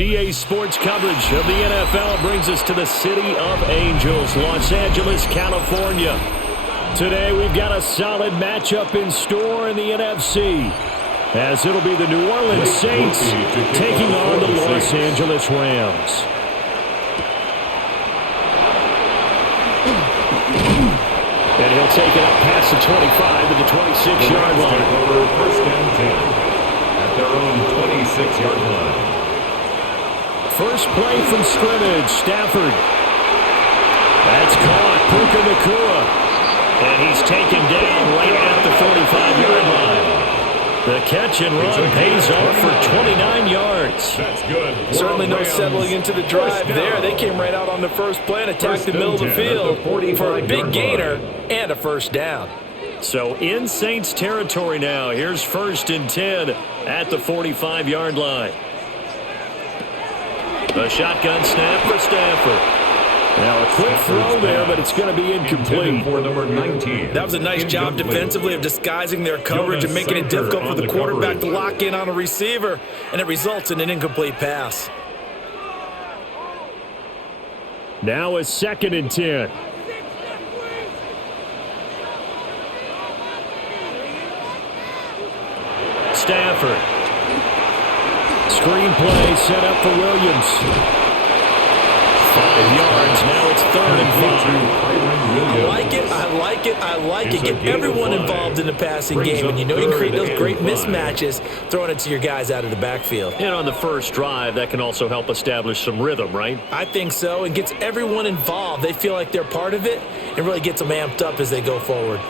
EA Sports coverage of the NFL brings us to the City of Angels, Los Angeles, California. Today we've got a solid matchup in store in the NFC, as it'll be the New Orleans Saints taking on the Los Angeles Rams. And he'll take it up past the 25 to the 26-yard line. First and 10 at their own 26-yard line. First play from scrimmage, Stafford. That's caught, Puka Nacua. And he's taken down right at the 45-yard line. The catch and run pays off for 29 yards. That's good. Certainly no settling into the drive there. They came right out on the first play and attacked the middle of the field for a big gainer and a first down. So in Saints territory now. Here's first and 10 at the 45-yard line. A shotgun snap for Stafford. Now a quick throw there, but it's going to be incomplete. For number 19. That was a nice job defensively of disguising their coverage and making it difficult for the quarterback to lock in on a receiver, and it results in an incomplete pass. Now a second and 10. Stafford. Screenplay set up for Williams. 5 yards. Now it's third and 5. I like it. I like it. I like it. Get everyone involved in the passing game, and you know you can create those great mismatches throwing it to your guys out of the backfield. And on the first drive, that can also help establish some rhythm, right? I think so. It gets everyone involved. They feel like they're part of it, and really gets them amped up as they go forward.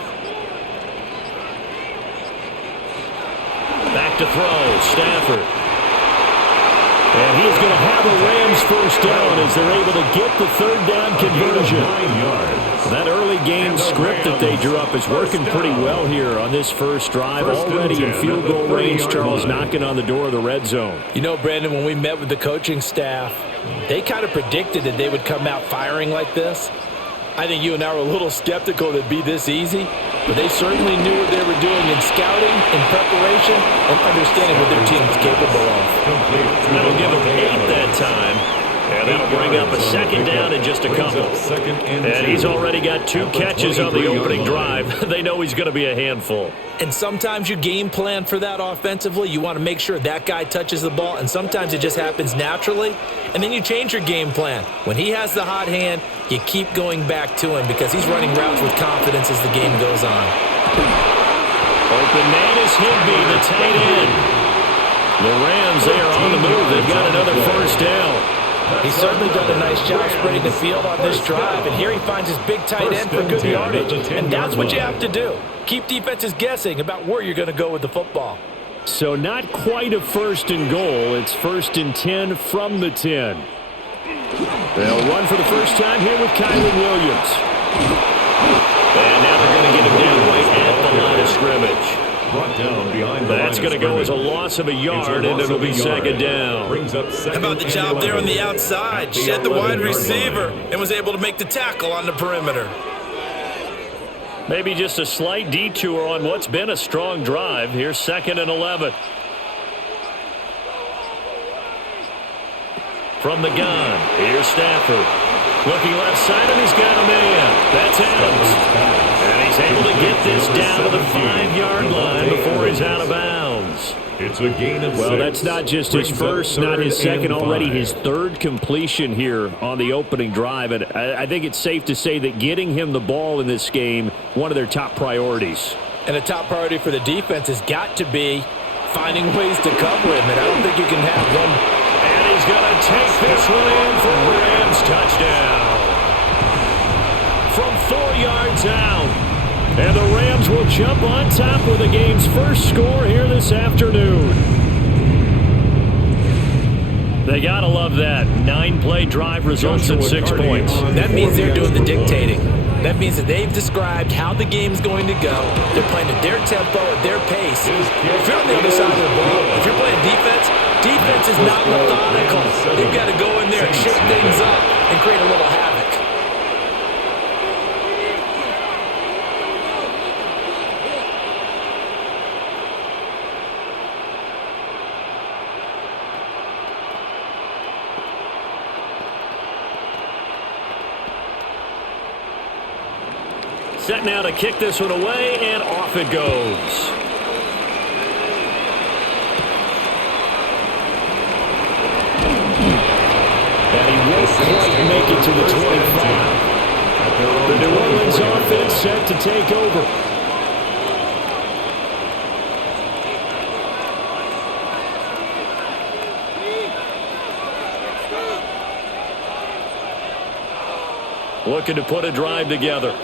Back to throw, Stafford. And he's going to have a Rams first down as they're able to get the third down conversion. That early game script that they drew up is working pretty well here on this first drive. Already in field goal range, Charles knocking on the door of the red zone. You know, Brandon, when we met with the coaching staff, they kind of predicted that they would come out firing like this. I think you and I were a little skeptical that it'd be this easy, but they certainly knew what they were doing in scouting, in preparation, and understanding what their team was capable of. That'll give them 8 that time, and that'll bring up a second down in just a couple. And he's already got 2 catches on the opening drive. They know he's going to be a handful. And sometimes you game plan for that offensively. You want to make sure that guy touches the ball, and sometimes it just happens naturally, and then you change your game plan. When he has the hot hand, you keep going back to him because he's running routes with confidence as the game goes on. Open man is Higbee, the tight end. The Rams, they are on the move. They've got another first down. He's certainly done a nice job spreading the field on this drive, and here he finds his big tight end for good yardage, and that's what you have to do. Keep defenses guessing about where you're going to go with the football. So not quite a first and goal. It's first and 10 from the 10. They'll run for the first time here with Kylan Williams. And now they're going to get him down right at the line of scrimmage. That's going to go as a loss of a yard, and it'll be second down. How about the job there on the outside? Shed the wide receiver and was able to make the tackle on the perimeter. Maybe just a slight detour on what's been a strong drive. Here's second and 11. From the gun, here's Stafford. Looking left side, and he's got a man. That's Adams. And he's able to get this down to the 5-yard line before he's out of bounds. It's a gain of 6. Well, that's not just his first, not his second, already his third completion here on the opening drive. And I think it's safe to say that getting him the ball in this game, one of their top priorities. And a top priority for the defense has got to be finding ways to cover him. And I don't think you can have one. And he's going to take this one in for a Rams touchdown. From 4 yards out. And the Rams will jump on top with the game's first score here this afternoon. They got to love that. 9-play drive results in 6 points. That means they're doing the dictating. That means that they've described how the game's going to go. They're playing at their tempo, at their pace. If you're on the other side of the ball, if you're playing defense, defense is not methodical. They've got to go in there and shake things up and create a little havoc. Set now to kick this one away, and off it goes. And he won't quite make it to the 25. The New Orleans offense set to take over. Looking to put a drive together.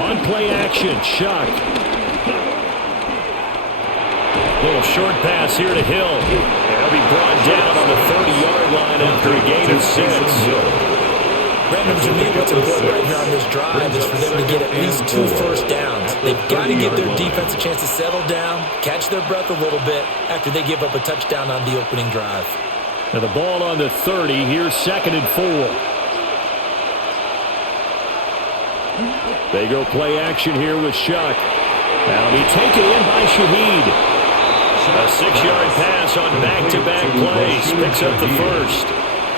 On play action, Shuck. Little short pass here to Hill. He'll be brought down on the 30-yard line after a gain of 6. Brandon, to me, what's important right here on this drive is for them to get at least 2 first downs. They've got to give their defense a chance to settle down, catch their breath a little bit after they give up a touchdown on the opening drive. Now the ball on the 30. Here's 2nd and 4. They go play action here with Shuck. That'll be taken in by Shaheed. A 6-yard pass on back-to-back plays. Picks up the first.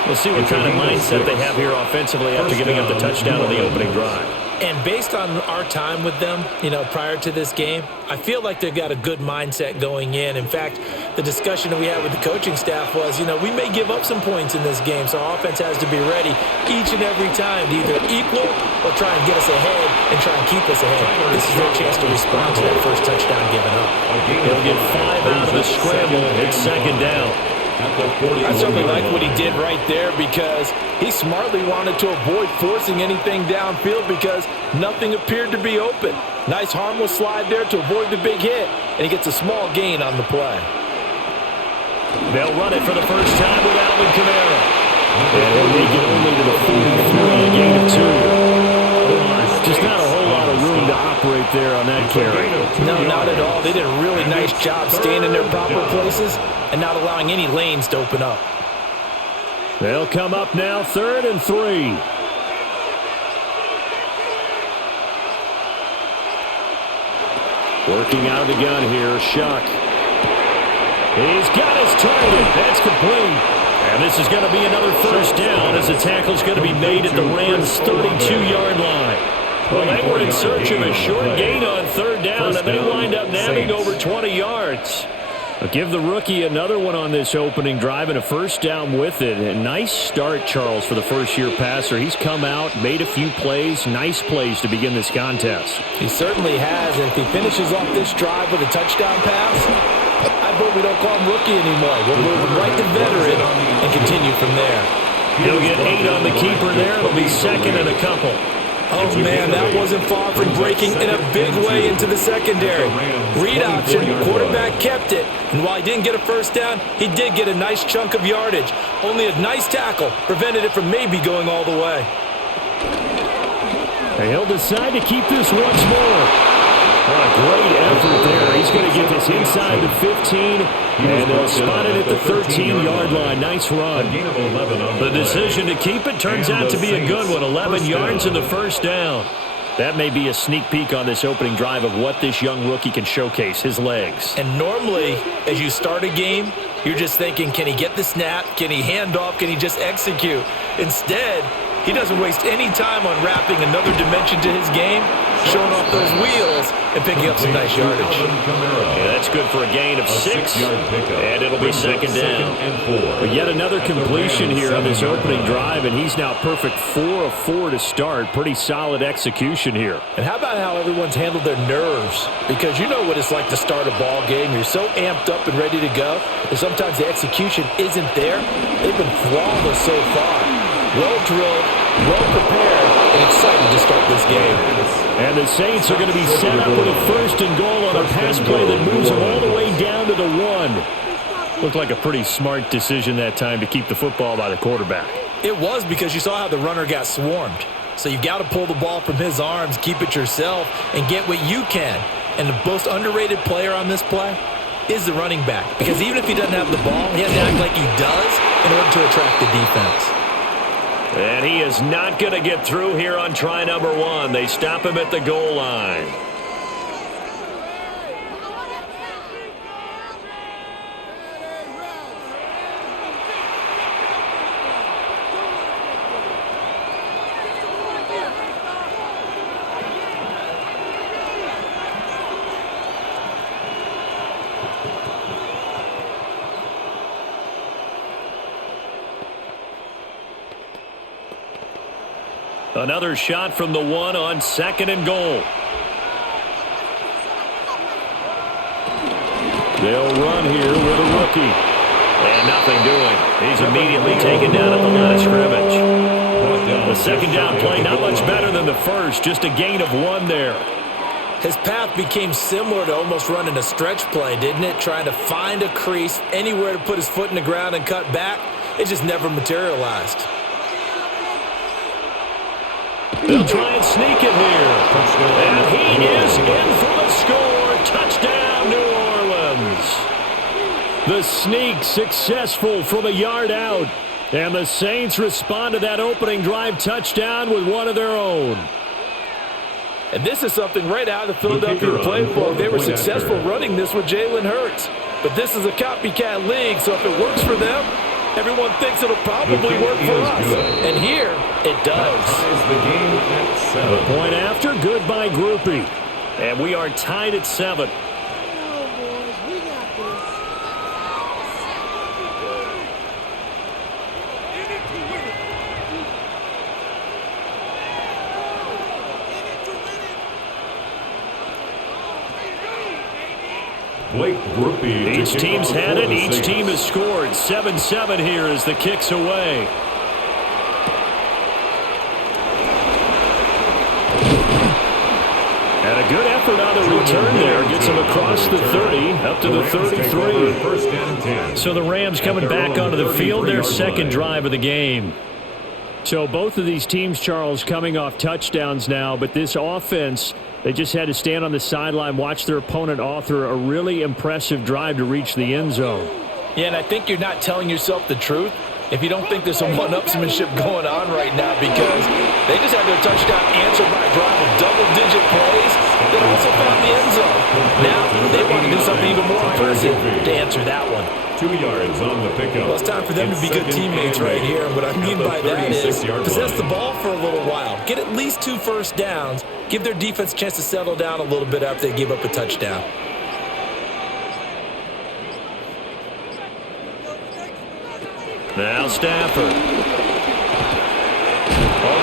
We'll see what kind of mindset they have here offensively after giving up the touchdown on the opening drive. And based on our time with them, prior to this game, I feel like they've got a good mindset going in. In fact, the discussion that we had with the coaching staff was, we may give up some points in this game, so our offense has to be ready each and every time to either equal or try and get us ahead and try and keep us ahead. This is their chance to respond to that first touchdown given up. He'll get 5 out of the scramble. It's 2nd down. I certainly like what he did right there because he smartly wanted to avoid forcing anything downfield because nothing appeared to be open. Nice harmless slide there to avoid the big hit, and he gets a small gain on the play. They'll run it for the first time with Alvin Kamara. And he'll make it only to the 43, a gain of 2. Just not a whole lot of room to operate there on that carry. No, not at all. They did a really nice job staying in their proper places and not allowing any lanes to open up. They'll come up now, 3rd and 3. Working out of the gun here, Shuck. He's got his target. That's complete. And this is going to be another first down as the tackle's going to be made at the Rams' 32-yard line. Well, they were in search of a short gain on 3rd down, and they wind up nabbing over 20 yards. I'll give the rookie another one on this opening drive and a first down with it. A nice start, Charles, for the first-year passer. He's come out, made a few plays, nice plays to begin this contest. He certainly has, and if he finishes off this drive with a touchdown pass, I hope we don't call him rookie anymore. We'll move him right to veteran and continue from there. He'll get 8 on the keeper there. It'll be 2nd and a couple. Oh, man, that wasn't far from breaking in a big way into the secondary. Read option, quarterback kept it. And while he didn't get a first down, he did get a nice chunk of yardage. Only a nice tackle prevented it from maybe going all the way. And he'll decide to keep this once more. What a great effort there. He's going to get this inside the 15, and they'll spot it at the 13-yard line. Nice run. The decision to keep it turns out to be a good one. 11 yards in the first down. That may be a sneak peek on this opening drive of what this young rookie can showcase, his legs. And normally, as you start a game, you're just thinking, can he get the snap? Can he hand off? Can he just execute? Instead, he doesn't waste any time on wrapping another dimension to his game, showing off those wheels, and picking up some nice yardage. Yeah, that's good for a gain of 6, and it'll be 2nd down. But yet another completion here on this opening drive, and he's now perfect 4 of 4 to start. Pretty solid execution here. And how about how everyone's handled their nerves? Because you know what it's like to start a ball game. You're so amped up and ready to go, and sometimes the execution isn't there. They've been flawless so far. Well-drilled, well-prepared, and excited to start this game. And the Saints are going to be set up with a 1st and goal on a pass play that moves them all the way down to the 1. Looked like a pretty smart decision that time to keep the football by the quarterback. It was, because you saw how the runner got swarmed. So you've got to pull the ball from his arms, keep it yourself, and get what you can. And the most underrated player on this play is the running back. Because even if he doesn't have the ball, he has to act like he does in order to attract the defense. And he is not going to get through here on try number 1. They stop him at the goal line. Another shot from the 1 on 2nd and goal. They'll run here with a rookie. And nothing doing. He's immediately taken down at the line of scrimmage. The second down play, not much better than the first. Just a gain of 1 there. His path became similar to almost running a stretch play, didn't it? Trying to find a crease, anywhere to put his foot in the ground and cut back. It just never materialized. They'll try and sneak it here. And he is in for the score. Touchdown, New Orleans. The sneak successful from a yard out. And the Saints respond to that opening drive touchdown with one of their own. And this is something right out of the Philadelphia playbook. They were successful running this with Jalen Hurts. But this is a copycat league, so if it works for them, everyone thinks it'll probably work for us. And here, it does. The point after, good by Groupie. And we are tied at 7. Each team's had it. Each team has scored. 7-7 here as the kick's away. And a good effort on the return there. Gets him across the 30, up to the 33. So the Rams coming back onto the field, their second drive of the game. So both of these teams, Charles, coming off touchdowns now, but this offense, they just had to stand on the sideline, watch their opponent author a really impressive drive to reach the end zone. Yeah, and I think you're not telling yourself the truth if you don't think there's some one-upsmanship going on right now, because they just had their touchdown answered by a drive of double-digit plays that also found the end zone. Now they want to do something even more impressive to answer that one. 2 yards on the pickup. Well, it's time for them to be good teammates right here. And what I mean by that is possess the ball for a little while. Get at least 2 first downs. Give their defense a chance to settle down a little bit after they give up a touchdown. Now Stafford. Over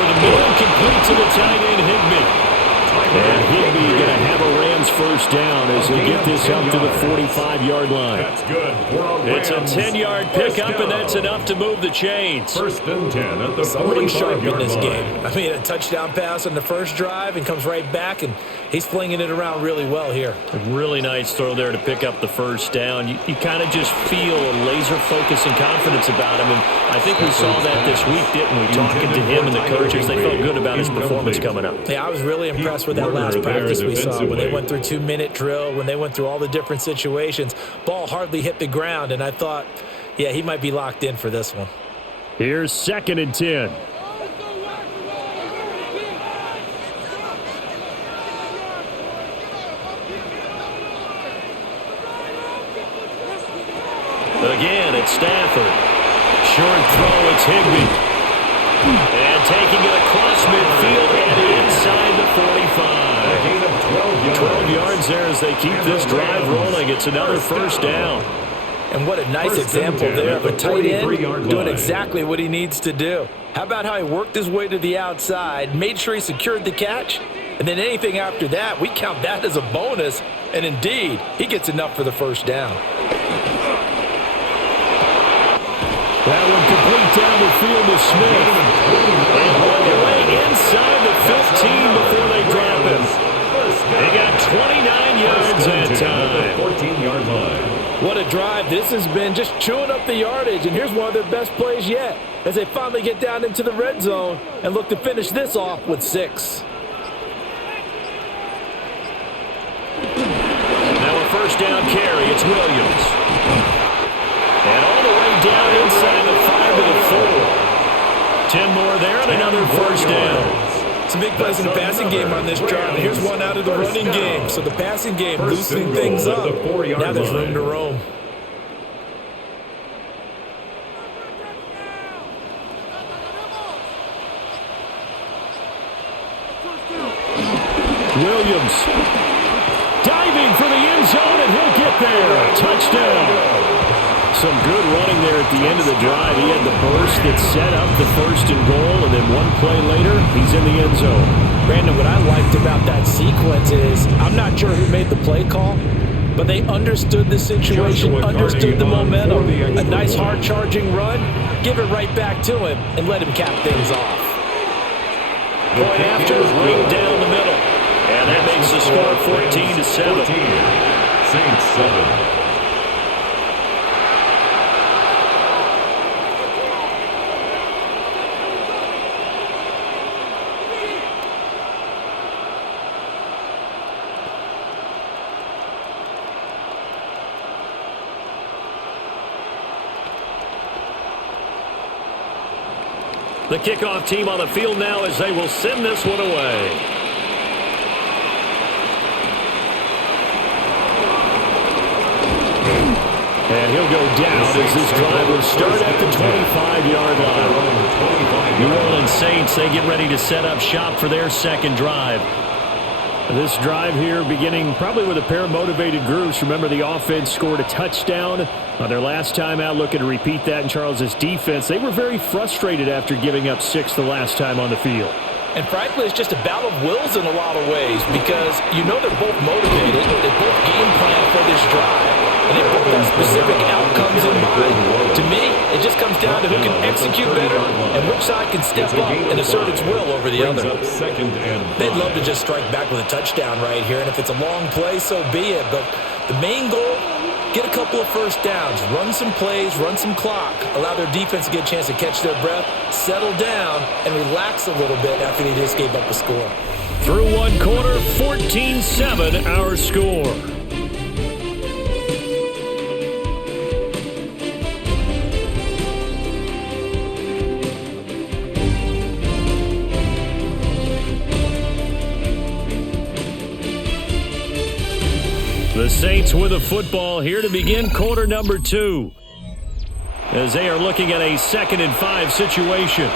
the middle, complete to the tight end, Higbee. And Higbee going to have a Rams first down as they get this up to the 45-yard line. That's good. It's a 10-yard pickup, and that's enough to move the chains. First and 10 at the 45-yard line. In this line. game. I mean, a touchdown pass on the first drive and comes right back, and he's flinging it around really well here. A really nice throw there to pick up the first down. You kind of just feel a laser focus and confidence about him, and I think we saw that this week, didn't we? Talking to him and the coaches, they felt good about his performance coming up. Yeah, I was really impressed with that last practice we saw when they went through 2-minute drill, when they went through all the different situations. Ball hardly hit the ground, and I thought, yeah, he might be locked in for this one. Here's 2nd and 10. Again, it's Stafford. Short throw, it's Higbee. And taking it across midfield and inside the 45. 12 yards there as they keep this drive rolling. It's another first down. And what a nice example there of a tight end doing exactly what he needs to do. How about how he worked his way to the outside, made sure he secured the catch, and then anything after that, we count that as a bonus. And indeed, he gets enough for the first down. That one complete down the field to Smith. And all the way inside the 15 before they drop him. They got 29 yards that time. 14-yard line. What a drive this has been, just chewing up the yardage. And here's one of their best plays yet as they finally get down into the red zone and look to finish this off with 6. Now a first down carry. It's Williams. And all the way down inside the 5 to the 4. 10 more there and another first down. Some big plays in the passing game on this drive. Here's one out of the running game. So the passing game loosening things up. Now there's room to roam. Williams diving for the end zone, and he'll get there. Touchdown. Some good running there at the end of the drive. He had the burst that set up the first and goal, and then one play later, he's in the end zone. Brandon, what I liked about that sequence is I'm not sure who made the play call, but they understood the situation, understood the momentum. A nice hard-charging run, give it right back to him, and let him cap things off. Point after, right down the middle. And that makes the score 14-7. Saints 7. The kickoff team on the field now as they will send this one away. And he'll go down as this drive will start at the 25-yard line. New Orleans Saints, they get ready to set up shop for their second drive. This drive here beginning probably with a pair of motivated groups. Remember, the offense scored a touchdown on their last time out, looking to repeat that in Charles's defense. They were very frustrated after giving up 6 the last time on the field. And frankly, it's just a battle of wills in a lot of ways because you know they're both motivated. They both game plan for this drive, and they both have specific outcomes in mind. To me, it just comes down to who can execute better and which side can step up and assert its will over the other. They'd love to just strike back with a touchdown right here, and if it's a long play, so be it. But the main goal, get a couple of first downs, run some plays, run some clock, allow their defense to get a chance to catch their breath, settle down, and relax a little bit after they just gave up a score. Through one quarter, 14-7 our score. The Saints with a football here to begin quarter number 2. As they are looking at a 2nd and 5 situation.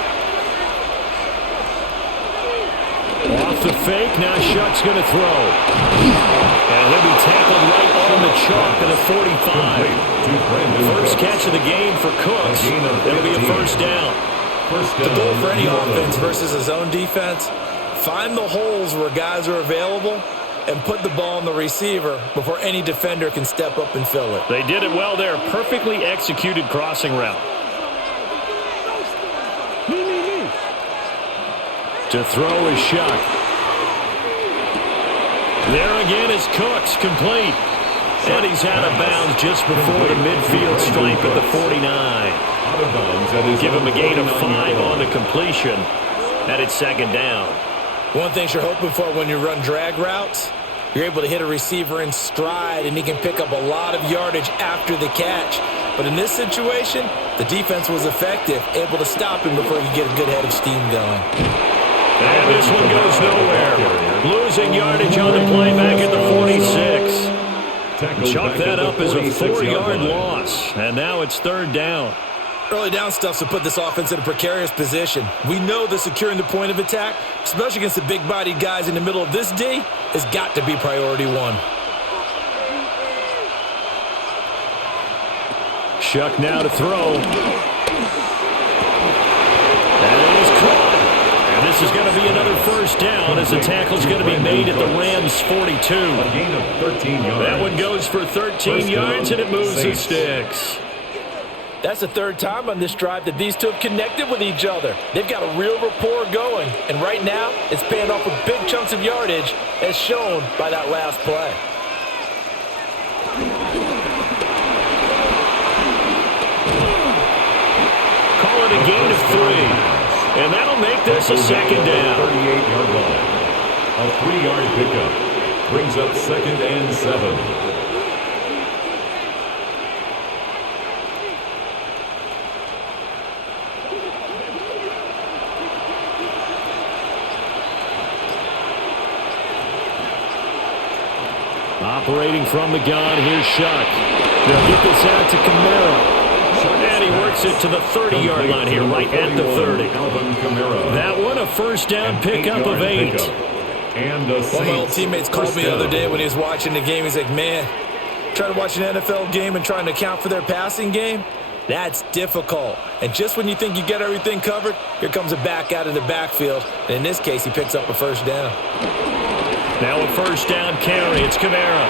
Off the fake, now Shuck's going to throw. And he'll be tackled right on the chalk at the 45. First catch of the game for Cooks. It'll be a first down. The goal for any offense versus a zone defense, find the holes where guys are available and put the ball on the receiver before any defender can step up and fill it. They did it well there. Perfectly executed crossing route. To throw is Shuck. There again is Cooks, complete. And he's out of bounds just before the midfield stripe at the 49. Give him a gain of 5 on the completion. And it's 2nd down. One thing you're hoping for when you run drag routes, you're able to hit a receiver in stride, and he can pick up a lot of yardage after the catch. But in this situation, the defense was effective, able to stop him before he could get a good head of steam going. And this one goes nowhere. Losing yardage on the play back at the 46. Chalk that up as a 4-yard loss, and now it's 3rd down. Early down stuff to put this offense in a precarious position. We know that securing the point of attack, especially against the big-bodied guys in the middle of this D, has got to be priority 1. Shuck now to throw. And it is caught. And this is going to be another first down as the tackle's going to be made at the Rams' 42. A gain of 13 yards. That one goes for 13 yards, and it moves the sticks. That's the 3rd time on this drive that these two have connected with each other. They've got a real rapport going, and right now it's paying off with big chunks of yardage as shown by that last play. Call it a gain of 3, and that'll make this a 2nd down. 38-yard line. A 3-yard pickup brings up 2nd and 7. Operating from the gun, here's Shuck. They'll get this out to Camaro. And he works it to the 30-yard line here, right at the 30. That one, a first down pickup of 8. One of my old teammates called me the other day when he was watching the game. He's like, man, Trying to watch an NFL game and trying to account for their passing game? That's difficult. And just when you think you get everything covered, here comes a back out of the backfield. And in this case, he picks up a first down. Now a first down carry. It's Kamara.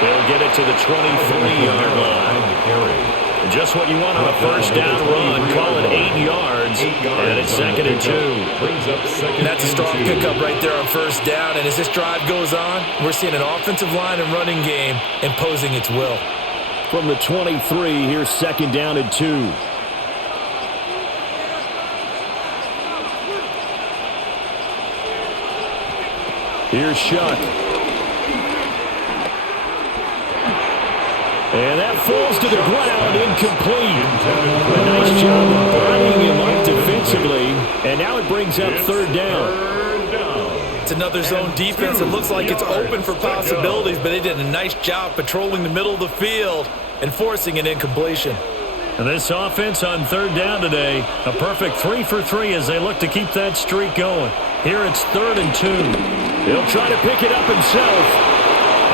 They'll get it to the 23-yard line. Just what you want on a first down run. Call it 8 yards. And it's 2nd and 2. And that's a strong pickup right there on first down. And as this drive goes on, we're seeing an offensive line and running game imposing its will. From the 23, here's 2nd down and 2. Here's Shuck. And that falls to the ground, incomplete. A nice job of bodying him up defensively. And now it brings up 3rd down. It's another zone defense. It looks like it's open for possibilities, but they did a nice job patrolling the middle of the field and forcing an incompletion. And this offense on 3rd down today, a perfect 3 for 3 as they look to keep that streak going. Here it's 3rd and 2. He'll try to pick it up himself.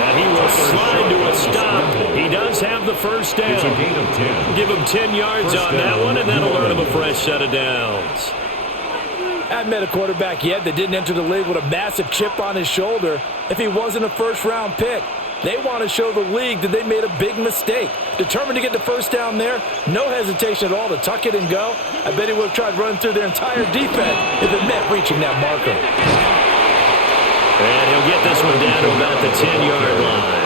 And he will slide to a stop. He does have the first down. It's a gain of 10. Give him 10 yards on that one, and that'll earn him a fresh set of downs. I haven't met a quarterback yet that didn't enter the league with a massive chip on his shoulder if he wasn't a first-round pick. They want to show the league that they made a big mistake. Determined to get the first down there, no hesitation at all to tuck it and go. I bet he would have tried running through their entire defense if it meant reaching that marker. And he'll get this one down to about the 10-yard line.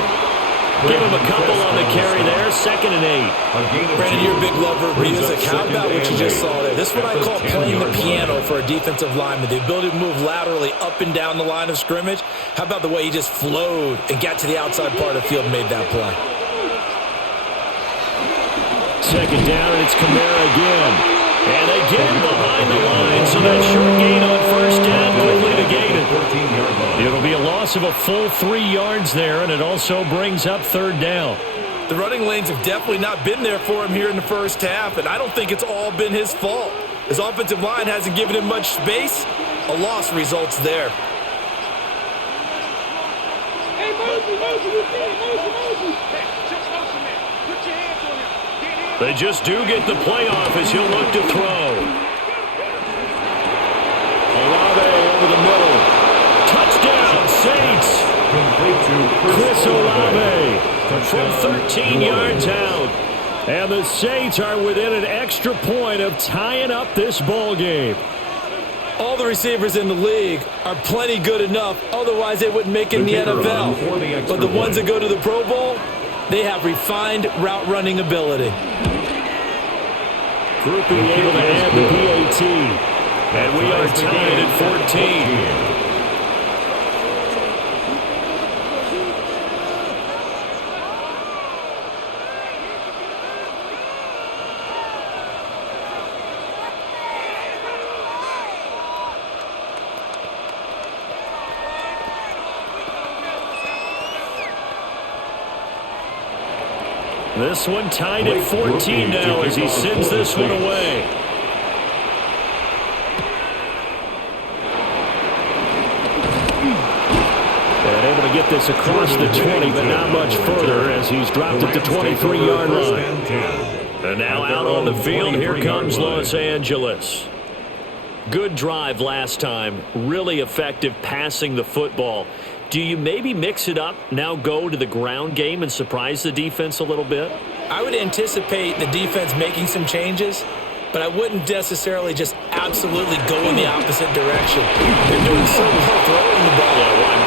Give him a couple on the carry there, 2nd and 8. Brandon, you're a big lover of music. How about what you just saw there? This is what I call playing the piano for a defensive lineman. The ability to move laterally up and down the line of scrimmage. How about the way he just flowed and got to the outside part of the field and made that play? 2nd down, and it's Kamara again. And again behind the line, so that short gain on first down quickly negated. It'll be a loss of a full 3 yards there, and it also brings up 3rd down. The running lanes have definitely not been there for him here in the first half, and I don't think it's all been his fault. His offensive line hasn't given him much space. A loss results there. Hey, Mosey, you see Mosey. Hey, just motion man. Put your hands on him. They just do get the playoff as he'll look to throw. Olave over the middle. Touchdown, Saints. Chris Olave from 13 yards out. And the Saints are within an extra point of tying up this ball game. All the receivers in the league are plenty good enough. Otherwise, they wouldn't make it in the NFL. But the ones that go to the Pro Bowl, they have refined route running ability. Groupie able to add the PAT. And we are tied at 14. This one tied at 14 now as he sends this one away. And able to get this across the 20, but not much further as he's dropped at the 23-yard line. And now out on the field, here comes Los Angeles. Good drive last time, really effective passing the football. Do you maybe mix it up, now go to the ground game and surprise the defense a little bit? I would anticipate the defense making some changes, but I wouldn't necessarily just absolutely go in the opposite direction. They're doing so well throwing the ball.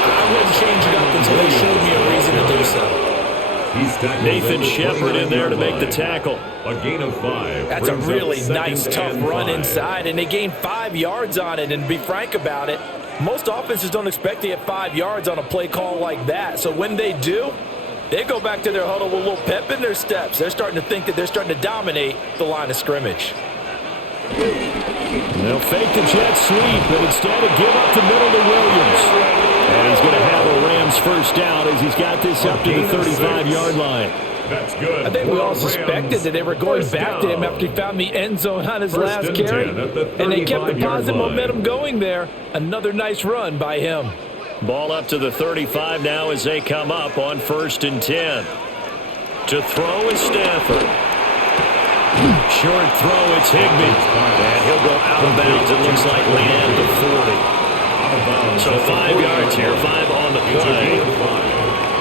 I wouldn't change it up until they showed me a reason to do so. Nathan Shepard in there to make the tackle. A gain of 5. That's a really nice, tough run inside, and they gained 5 yards on it. And to be frank about it, most offenses don't expect to get 5 yards on a play call like that. So when they do, they go back to their huddle with a little pep in their steps. They're starting to think that they're starting to dominate the line of scrimmage. They'll fake the jet sweep, but instead of give up the middle to Williams. And he's going to have a Rams first down as he's got this up to the 35-yard line. That's good. I think we all suspected that they were going back to him after he found the end zone on his last carry. And they kept the positive momentum going there. Another nice run by him. Ball up to the 35 now as they come up on 1st and 10. To throw is Stafford. Short throw, it's Higbee. And he'll go out of bounds, it looks like, lean at the 40. So 5 yards here, 5 on the play.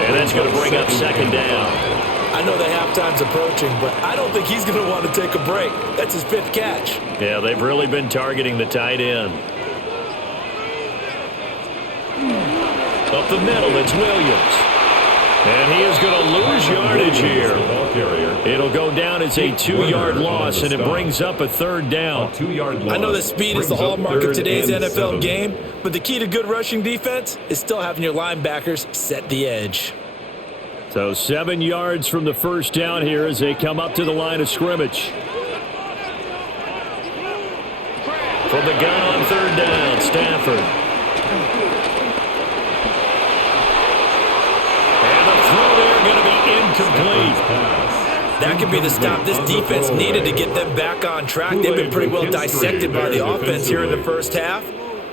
And that's going to bring up second down. I know the halftime's approaching, but I don't think he's going to want to take a break. That's his 5th catch. Yeah, they've really been targeting the tight end. Up the middle, it's Williams. And he is going to lose yardage here. It'll go down as a 2-yard loss, and it brings up a third down. I know that speed is the hallmark of today's NFL game, but the key to good rushing defense is still having your linebackers set the edge. So 7 yards from the first down here as they come up to the line of scrimmage. From the gun on third down, Stafford. Going to be incomplete. That could be the stop this defense needed to get them back on track. They've been pretty well dissected by the offense here in the first half.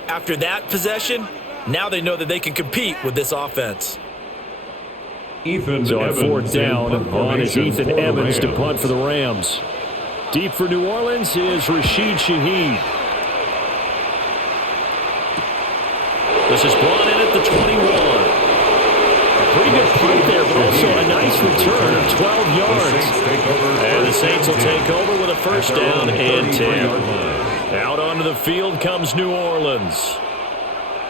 After that possession, now they know that they can compete with this offense. So on fourth down, on is Ethan Evans to punt for the Rams. Deep for New Orleans is Rashid Shaheed. This is brought in at the 21. Pretty good punt there, but also a nice return of 12 yards. And the Saints will take over with a first down and 10. Out onto the field comes New Orleans.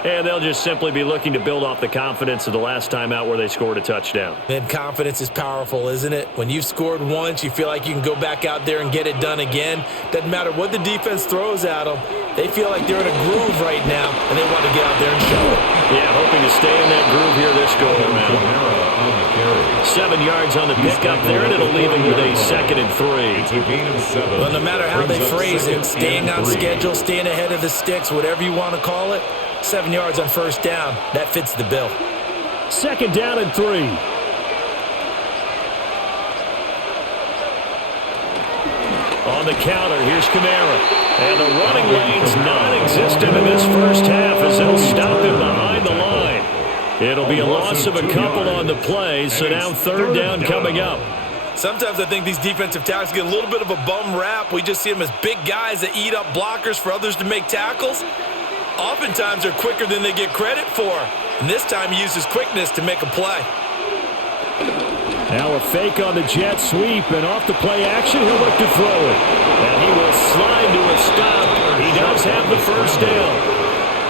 And they'll just simply be looking to build off the confidence of the last time out where they scored a touchdown. And confidence is powerful, isn't it? When you've scored once, you feel like you can go back out there and get it done again. Doesn't matter what the defense throws at them. They feel like they're in a groove right now, and they want to get out there and show it. Yeah, hoping to stay in that groove here this go-around. 7 yards on the pickup there, and it'll leave him with a 2nd and 3. Well, no matter how they phrase it, staying on schedule, staying ahead of the sticks, whatever you want to call it, 7 yards on first down, that fits the bill. 2nd down and 3. On the counter, here's Kamara. And the running lane's non-existent in this first half as they'll stop him behind the line. It'll be a loss of a couple on the play, so now 3rd down coming up. Sometimes I think these defensive tackles get a little bit of a bum rap. We just see them as big guys that eat up blockers for others to make tackles. Oftentimes they're quicker than they get credit for. And this time he uses quickness to make a play. Now a fake on the jet sweep, and off the play action, he'll look to throw it. And he will slide to a stop. He does have the first down.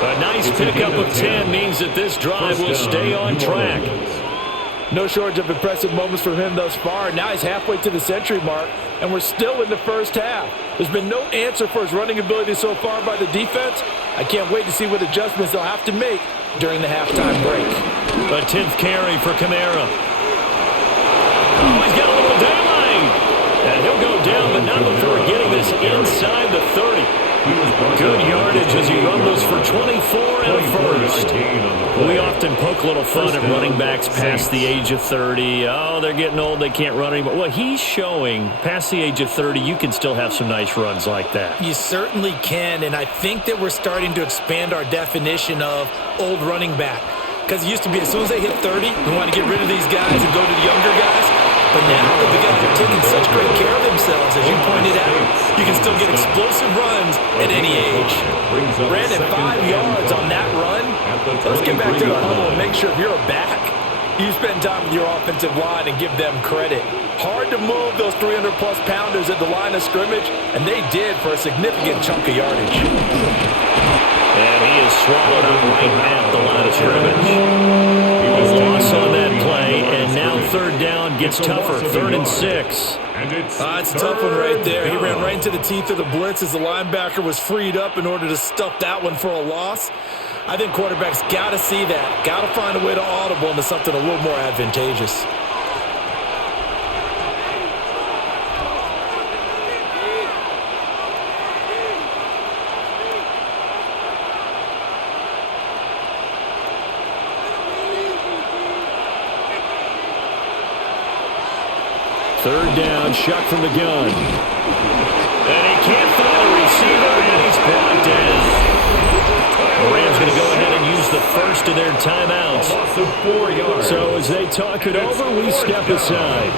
A nice pickup of 10 means that this drive will stay on track. No shortage of impressive moments from him thus far. Now he's halfway to the century mark, and we're still in the first half. There's been no answer for his running ability so far by the defense. I can't wait to see what adjustments they'll have to make during the halftime break. A 10th carry for Kamara. Oh, he's got a little daylight. And he'll go down, but not before getting this inside the 30. Good yardage as he rumbles for 24 and a first. We often poke a little fun at running backs past the age of 30. Oh, they're getting old, they can't run anymore. Well, he's showing past the age of 30, you can still have some nice runs like that. You certainly can, and I think that we're starting to expand our definition of old running back. Because it used to be as soon as they hit 30, we want to get rid of these guys and go to the younger guys. But now that the guys are taking such great care of themselves, as you pointed out, you can still get explosive runs at any age. Brandon, 5 yards on that run. Let's get back to the huddle and make sure if you're a back, you spend time with your offensive line and give them credit. Hard to move those 300-plus pounders at the line of scrimmage, and they did for a significant chunk of yardage. And he is swallowed up right at the line of scrimmage. A loss on that play, and now 3rd down gets tougher, 3rd and 6. It's a tough one right there. He ran right into the teeth of the blitz as the linebacker was freed up in order to stuff that one for a loss. I think quarterbacks got to see that, got to find a way to audible into something a little more advantageous. Third down, shot from the gun. And he can't find a receiver, and he's brought down. The Rams going to go ahead and use the first of their timeouts. So as they talk it over, we step aside.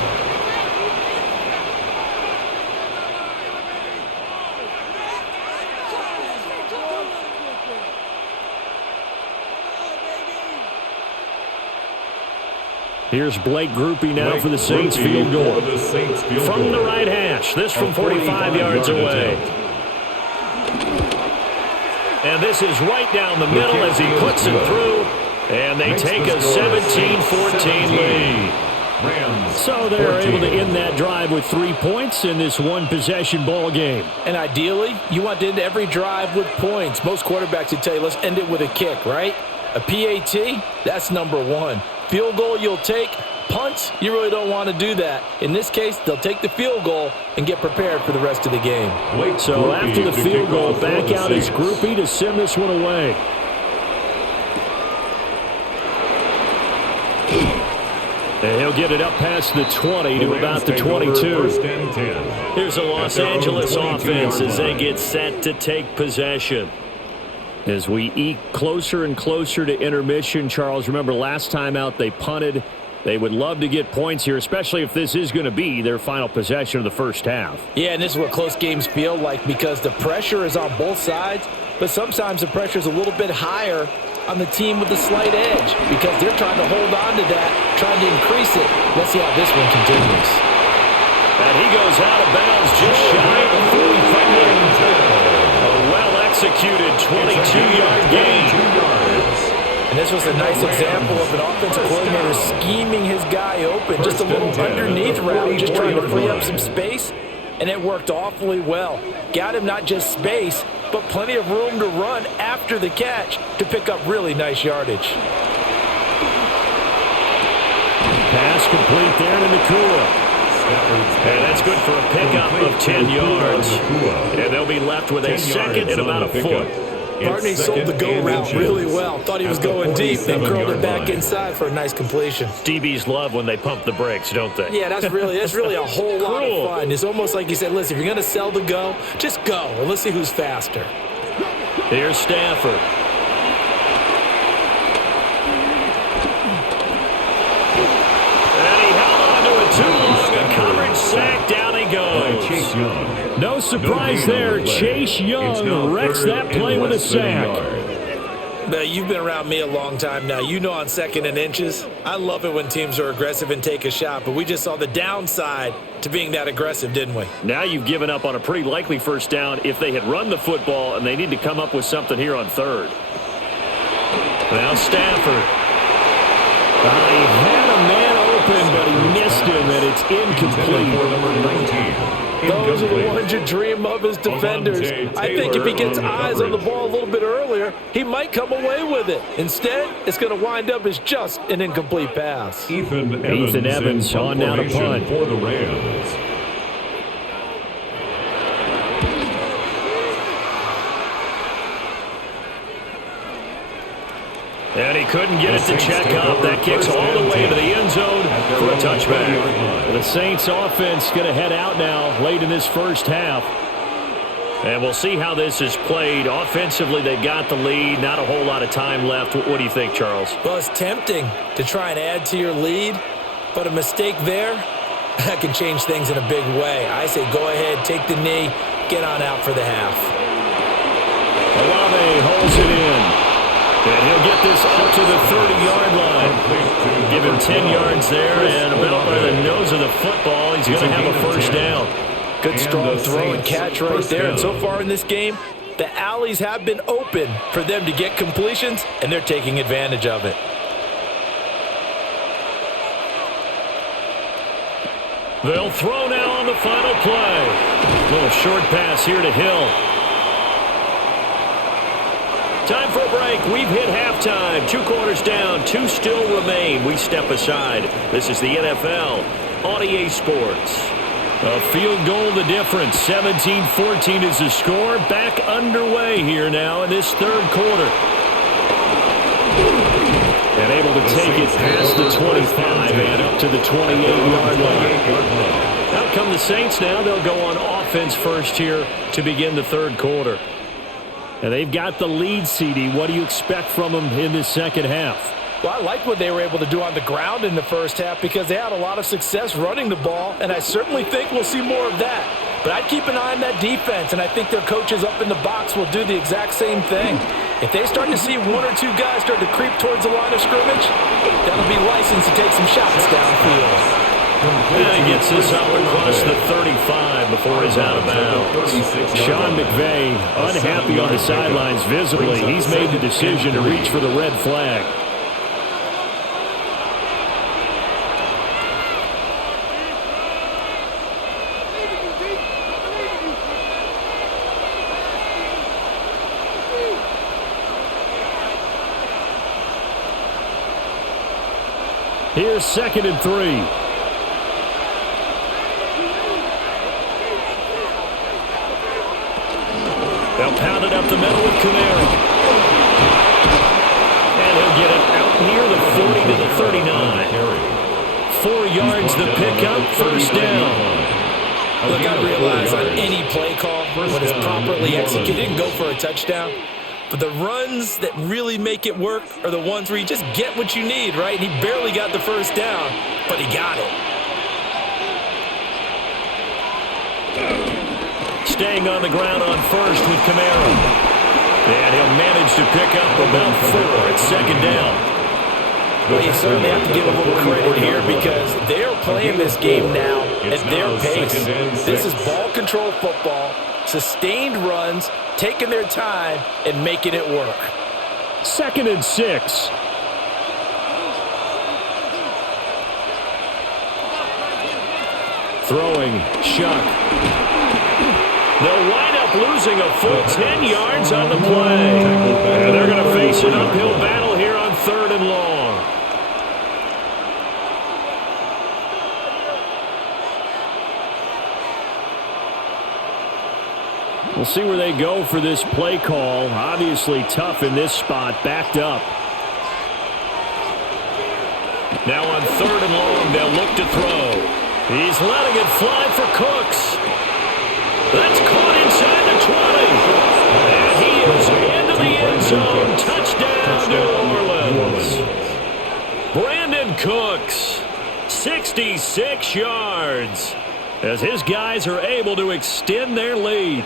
Here's Blake Groupie now for the Saints field goal. From the right hash, this from 45 yards away. And this is right down the middle as he puts it through. And they take a 17-14 lead. So they're able to end that drive with 3 points in this one-possession ball game. And ideally, you want to end every drive with points. Most quarterbacks would tell you, let's end it with a kick, right? A PAT, that's number one. Field goal you'll take. Punts, you really don't want to do that. In this case, they'll take the field goal and get prepared for the rest of the game. So after the field goal, back out is Groupie to send this one away. And he'll get it up past the 20 to about the 22. Here's the Los Angeles offense as they get set to take possession. As we eke closer and closer to intermission, Charles, remember last time out they punted. They would love to get points here, especially if this is going to be their final possession of the first half. Yeah, and this is what close games feel like because the pressure is on both sides, but sometimes the pressure is a little bit higher on the team with the slight edge because they're trying to hold on to that, trying to increase it. Let's see how this one continues. And he goes out of bounds just shy of the 45. A well-executed 22-yard gain. And this was a nice example of an offensive coordinator scheming his guy open, just a little underneath route, just trying to free up some space, and it worked awfully well. Got him not just space, but plenty of room to run after the catch to pick up really nice yardage. Pass complete there to Nakua. And that's good for a pickup of 10 yards. And they'll be left with a second and about a foot. Barney sold the go route really well. Thought he was going deep, then curled it back inside for a nice completion. DBs love when they pump the brakes, don't they? Yeah, that's really a whole lot of fun. It's almost like he said, listen, if you're going to sell the go, just go. And let's see who's faster. Here's Stafford. And he held on to it too long. A coverage sack. Down he goes. Chase Young. No surprise there. Chase Young wrecks that play with a sack. Now, you've been around me a long time now. You know on second and inches, I love it when teams are aggressive and take a shot, but we just saw the downside to being that aggressive, didn't we? Now you've given up on a pretty likely first down if they had run the football, and they need to come up with something here on third. Now Stafford. He had a man open, but he missed him, and it's incomplete. Those are the ones you dream of as defenders. I think if he gets eyes on the ball a little bit earlier, he might come away with it. Instead, it's going to wind up as just an incomplete pass. Ethan Evans on down to punt. For the Rams. And he couldn't get it to check up. That kicks all the way to the end zone for a touchback. The Saints offense going to head out now late in this first half. And we'll see how this is played. Offensively, they've got the lead. Not a whole lot of time left. What do you think, Charles? Well, it's tempting to try and add to your lead, but a mistake there, that can change things in a big way. I say go ahead, take the knee, get on out for the half. Olave holds it in. And he'll get this up to the 30-yard line. Give him 10 yards there, and about by the nose of the football, he's going to have a first down. Good strong throw and catch right there. And so far in this game, the alleys have been open for them to get completions, and they're taking advantage of it. They'll throw now on the final play. Little short pass here to Hill. Time for a break. We've hit halftime. 2 quarters down. 2 still remain. We step aside. This is the NFL on EA Sports. A field goal the difference. 17-14 is the score. Back underway here now in this third quarter. And able to take it past the 25 and up to the 28-yard line. Out come the Saints now. They'll go on offense first here to begin the third quarter. And they've got the lead, CD. What do you expect from them in this second half? Well, I like what they were able to do on the ground in the first half because they had a lot of success running the ball, and I certainly think we'll see more of that. But I'd keep an eye on that defense, and I think their coaches up in the box will do the exact same thing. If they start to see one or two guys start to creep towards the line of scrimmage, that'll be license to take some shots downfield. And he gets this up across the 35 before he's out of bounds. Sean McVay unhappy on the sidelines visibly. He's made the decision to reach for the red flag. Here's 2nd and 3. They'll pound it up the middle with Camaro. And he'll get it out near the 40 to the 39. 4 yards the pickup, 1st down. Look, I realize on any play call, when it's properly executed, and go for a touchdown. But the runs that really make it work are the ones where you just get what you need, right? And he barely got the 1st down, but he got it. Staying on the ground on 1st with Camaro. And he'll manage to pick up about 4 at 2nd down. Well, you certainly have to give a little credit here because they're playing this game now at their pace. This is ball control football, sustained runs, taking their time, and making it work. 2nd and 6. Throwing, Shuck. They'll wind up losing a full 10 yards on the play. And they're going to face an uphill battle here on 3rd and long. We'll see where they go for this play call. Obviously tough in this spot, backed up. Now on 3rd and long, they'll look to throw. He's letting it fly for Cooks. That's caught inside the 20. And he is into the end zone. Touchdown, New Orleans. Brandon Cooks, 66 yards, as his guys are able to extend their lead.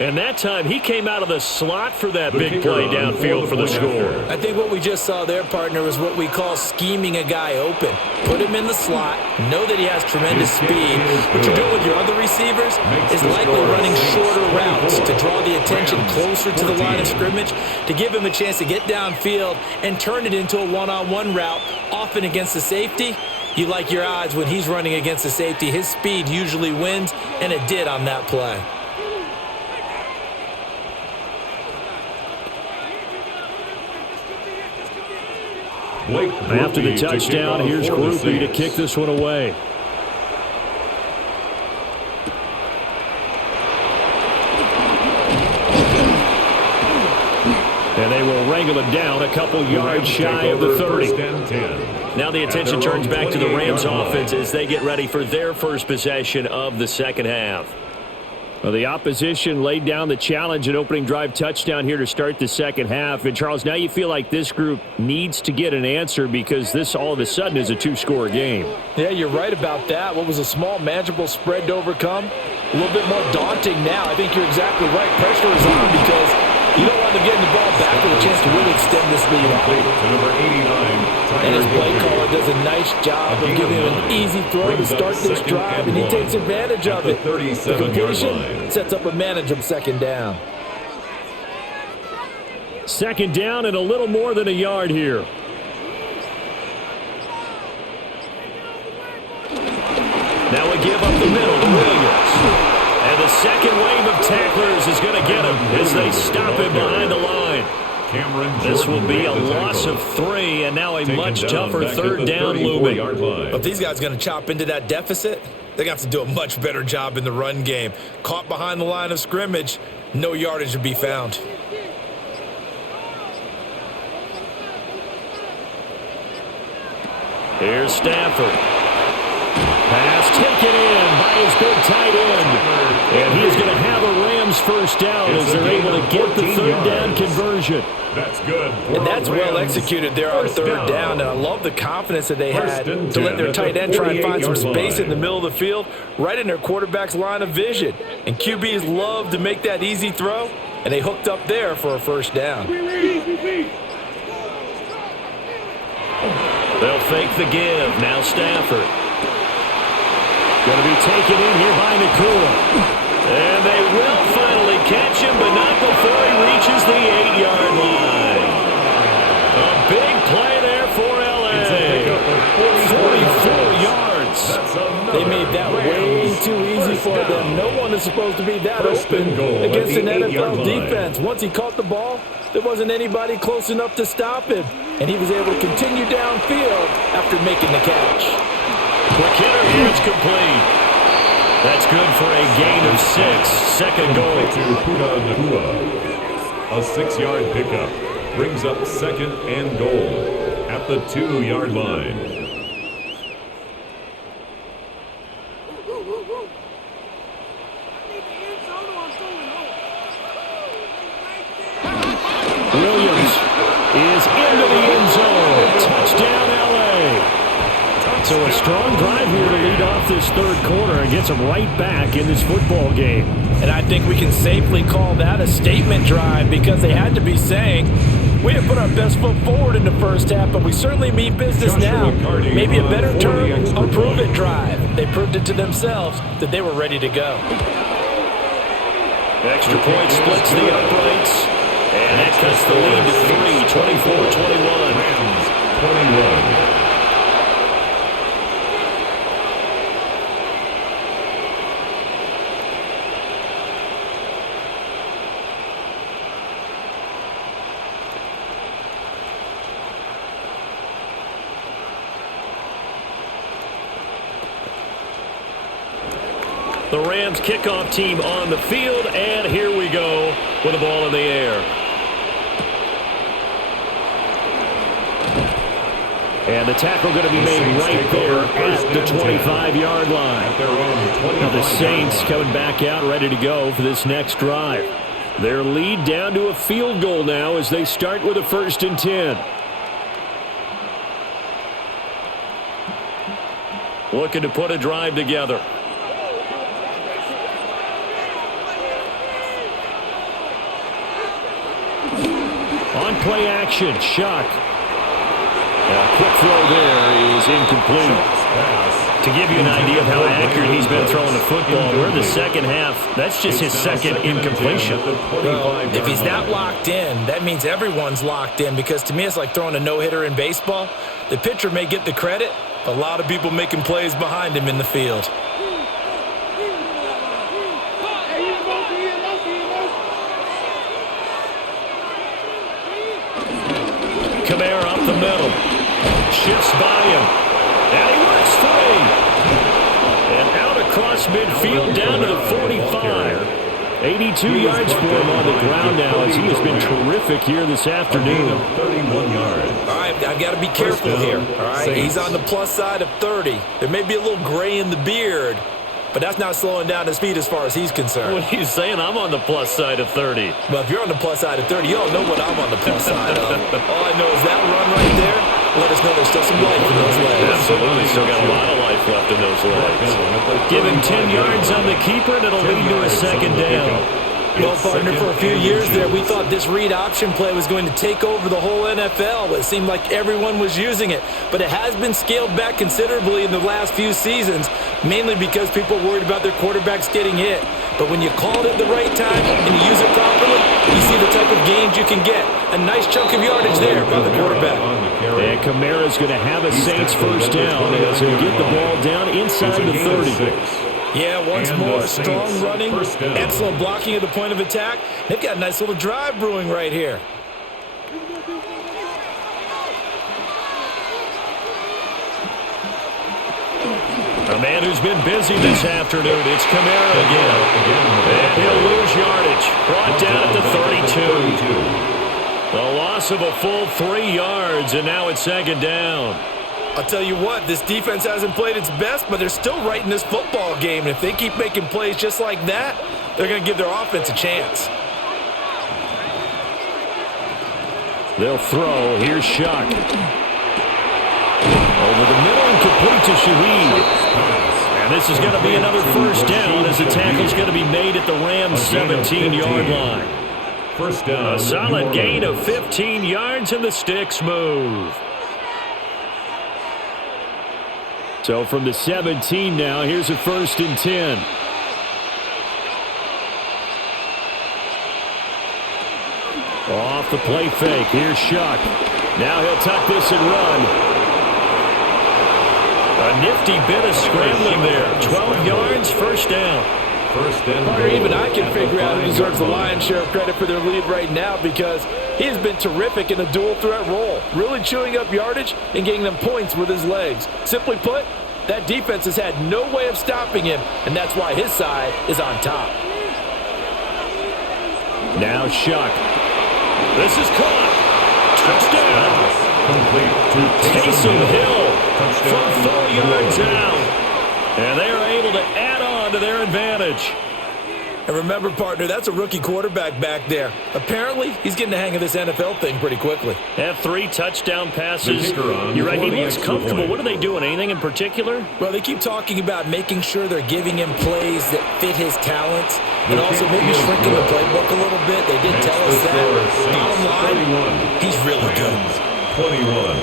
And that time, he came out of the slot for that big play downfield for the score. I think what we just saw there, partner, is what we call scheming a guy open. Put him in the slot, know that he has tremendous speed. What you're doing with your other receivers is likely running shorter routes to draw the attention closer to the line of scrimmage, to give him a chance to get downfield and turn it into a one-on-one route, often against the safety. You like your odds when he's running against the safety. His speed usually wins, and it did on that play. After the touchdown, here's Groupie to kick this one away. And they will wrangle him down a couple yards shy of the 30. Now the attention turns back to the Rams offense as they get ready for their first possession of the 2nd half. Well, the opposition laid down the challenge and opening drive touchdown here to start the 2nd half. And, Charles, now you feel like this group needs to get an answer because this all of a sudden is a 2-score game. Yeah, you're right about that. What was a small, manageable spread to overcome? A little bit more daunting now. I think you're exactly right. Pressure is on because you don't want them getting the ball back with a chance to really extend this lead out. And his play caller does a nice job of giving him an easy throw to start this drive, and he takes advantage of it. The completion sets up a manageable 2nd down. 2nd down and a little more than a yard here. Now we give up the middle to Williams. And the second wave of tacklers is going to get him as they stop him behind the line. This will be a loss of 3, and now a much tougher 3rd down looming. If these guys are going to chop into that deficit, they're going to have to do a much better job in the run game. Caught behind the line of scrimmage, no yardage to be found. Here's Stafford. Pass taken in by his big tight end. And he is going to have a Rams 1st down as they're able to get the 3rd down conversion. That's good. And that's well executed there on 3rd down. And I love the confidence that they had to let their tight end try and find some space in the middle of the field, right in their quarterback's line of vision. And QBs love to make that easy throw. and they hooked up there for a first down. They'll fake the give. Now Stafford. Going to be taken in here by Nakua. And they will finally catch him, but not before he reaches the 8-yard line. A big play there for L.A. 44 yards. They made that way too easy for them. No one is supposed to be that open against an NFL defense. Once he caught the ball, there wasn't anybody close enough to stop him. And he was able to continue downfield after making the catch. Quick hitter here, it's complete. That's good for a gain of 6. Second goal. A 6-yard pickup brings up second and goal at the 2-yard line. Williams is into the end zone. Touchdown, L.A. So a strong drive here to lead off this third quarter and gets them right back in this football game. And I think we can safely call that a statement drive because they had to be saying, we didn't put our best foot forward in the first half, but we certainly mean business now. Maybe a better term, a prove-it drive. They proved it to themselves that they were ready to go. Extra point splits the uprights. And that cuts the lead to 3, 24-21. 21. The Rams kickoff team on the field, and here we go with the ball in the air. And the tackle going to be made right there at the 25-yard line. Now the Saints coming back out ready to go for this next drive. Their lead down to a field goal now as they start with a 1st and 10. Looking to put a drive together. On play action, Shuck. A quick throw there is incomplete. To give you an idea of how accurate he's been throwing the football, we're in the second half. That's just his second incompletion. Well, if he's that locked in, that means everyone's locked in because to me it's like throwing a no-hitter in baseball. The pitcher may get the credit, but a lot of people making plays behind him in the field. Kamara up the middle. Shifts by him. And he works free. And out across midfield down to the 45. 82 yards for him on the ground now as he has been terrific here this afternoon. 31 yards. All right, I've got to be careful here. All right, he's on the plus side of 30. There may be a little gray in the beard, but that's not slowing down his speed as far as he's concerned. What are you saying? I'm on the plus side of 30. Well, if you're on the plus side of 30, you don't know what I'm on the plus side of. All I know is that run right there, let us know there's still some life in those legs. Absolutely, still got a lot of life left in those legs. Given 10 yards on the keeper, and it'll lead to a second down. Well, partner, for a few years there, we thought this read option play was going to take over the whole NFL. It seemed like everyone was using it, but it has been scaled back considerably in the last few seasons, mainly because people are worried about their quarterbacks getting hit. But when you call it at the right time and you use it properly, you see the type of gains you can get. A nice chunk of yardage there by the quarterback. And Kamara's going to have a Saints first down as he'll get the ball down inside the 30. Yeah, once more, strong running, excellent blocking at the point of attack. They've got a nice little drive brewing right here. A man who's been busy this afternoon, it's Kamara again. And he'll lose yardage. Brought down at the 32. The loss of a full 3 yards, and now it's second down. I'll tell you what, this defense hasn't played its best, but they're still right in this football game. And if they keep making plays just like that, they're going to give their offense a chance. They'll throw. Here's Shuck. Over the middle and complete to Shaheed. And this is going to be another first down as the tackle's going to be made at the Rams' 17-yard line. First down. A solid gain of 15 yards, and the sticks move. So from the 17 now, here's a 1st and 10. Off the play fake. Here's Shuck. Now he'll tuck this and run. A nifty bit of scrambling there. 12 yards, 1st down. Or even I can figure out who deserves the lion's share of credit for their lead right now, because he has been terrific in a dual threat role, really chewing up yardage and getting them points with his legs. Simply put, that defense has had no way of stopping him, and that's why his side is on top. Now Shuck. This is caught. Touchdown. Taysom Hill from 4 yards out. And they are able to add on to their advantage. And remember, partner, that's a rookie quarterback back there. Apparently, he's getting the hang of this NFL thing pretty quickly. Have 3 touchdown passes. You're right, he looks comfortable. What are they doing? Anything in particular? Well, they keep talking about making sure they're giving him plays that fit his talents and also maybe shrinking the playbook a little bit. They did tell us that. Bottom line, he's really good. 21.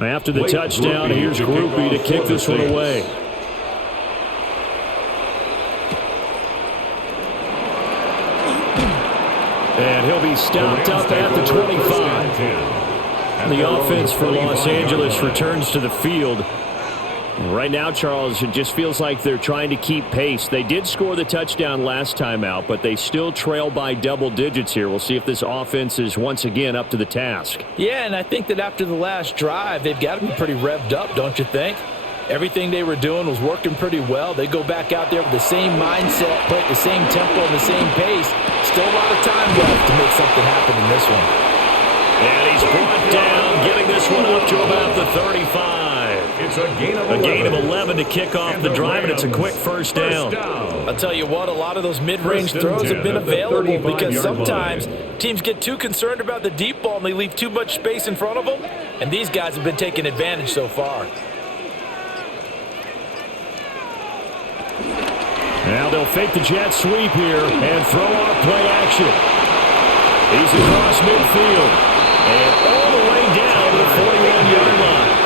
After the touchdown, here's Groupie to kick this one away. And he'll be stopped up at the 25. The offense for Los Angeles returns to the field. Right now, Charles, it just feels like they're trying to keep pace. They did score the touchdown last time out, but they still trail by double digits here. We'll see if this offense is once again up to the task. Yeah, and I think that after the last drive, they've got to be pretty revved up, don't you think? Everything they were doing was working pretty well. They go back out there with the same mindset, play at the same tempo and the same pace. Still a lot of time left to make something happen in this one. And he's brought down, getting this one up to about the 35. It's a gain of 11 to kick off the drive, and it's a quick first down. I'll tell you what, a lot of those mid-range throws have been available because sometimes teams get too concerned about the deep ball and they leave too much space in front of them, and these guys have been taking advantage so far. Now they'll fake the jet sweep here and throw off play action. He's across midfield and all the way down to the 41-yard line.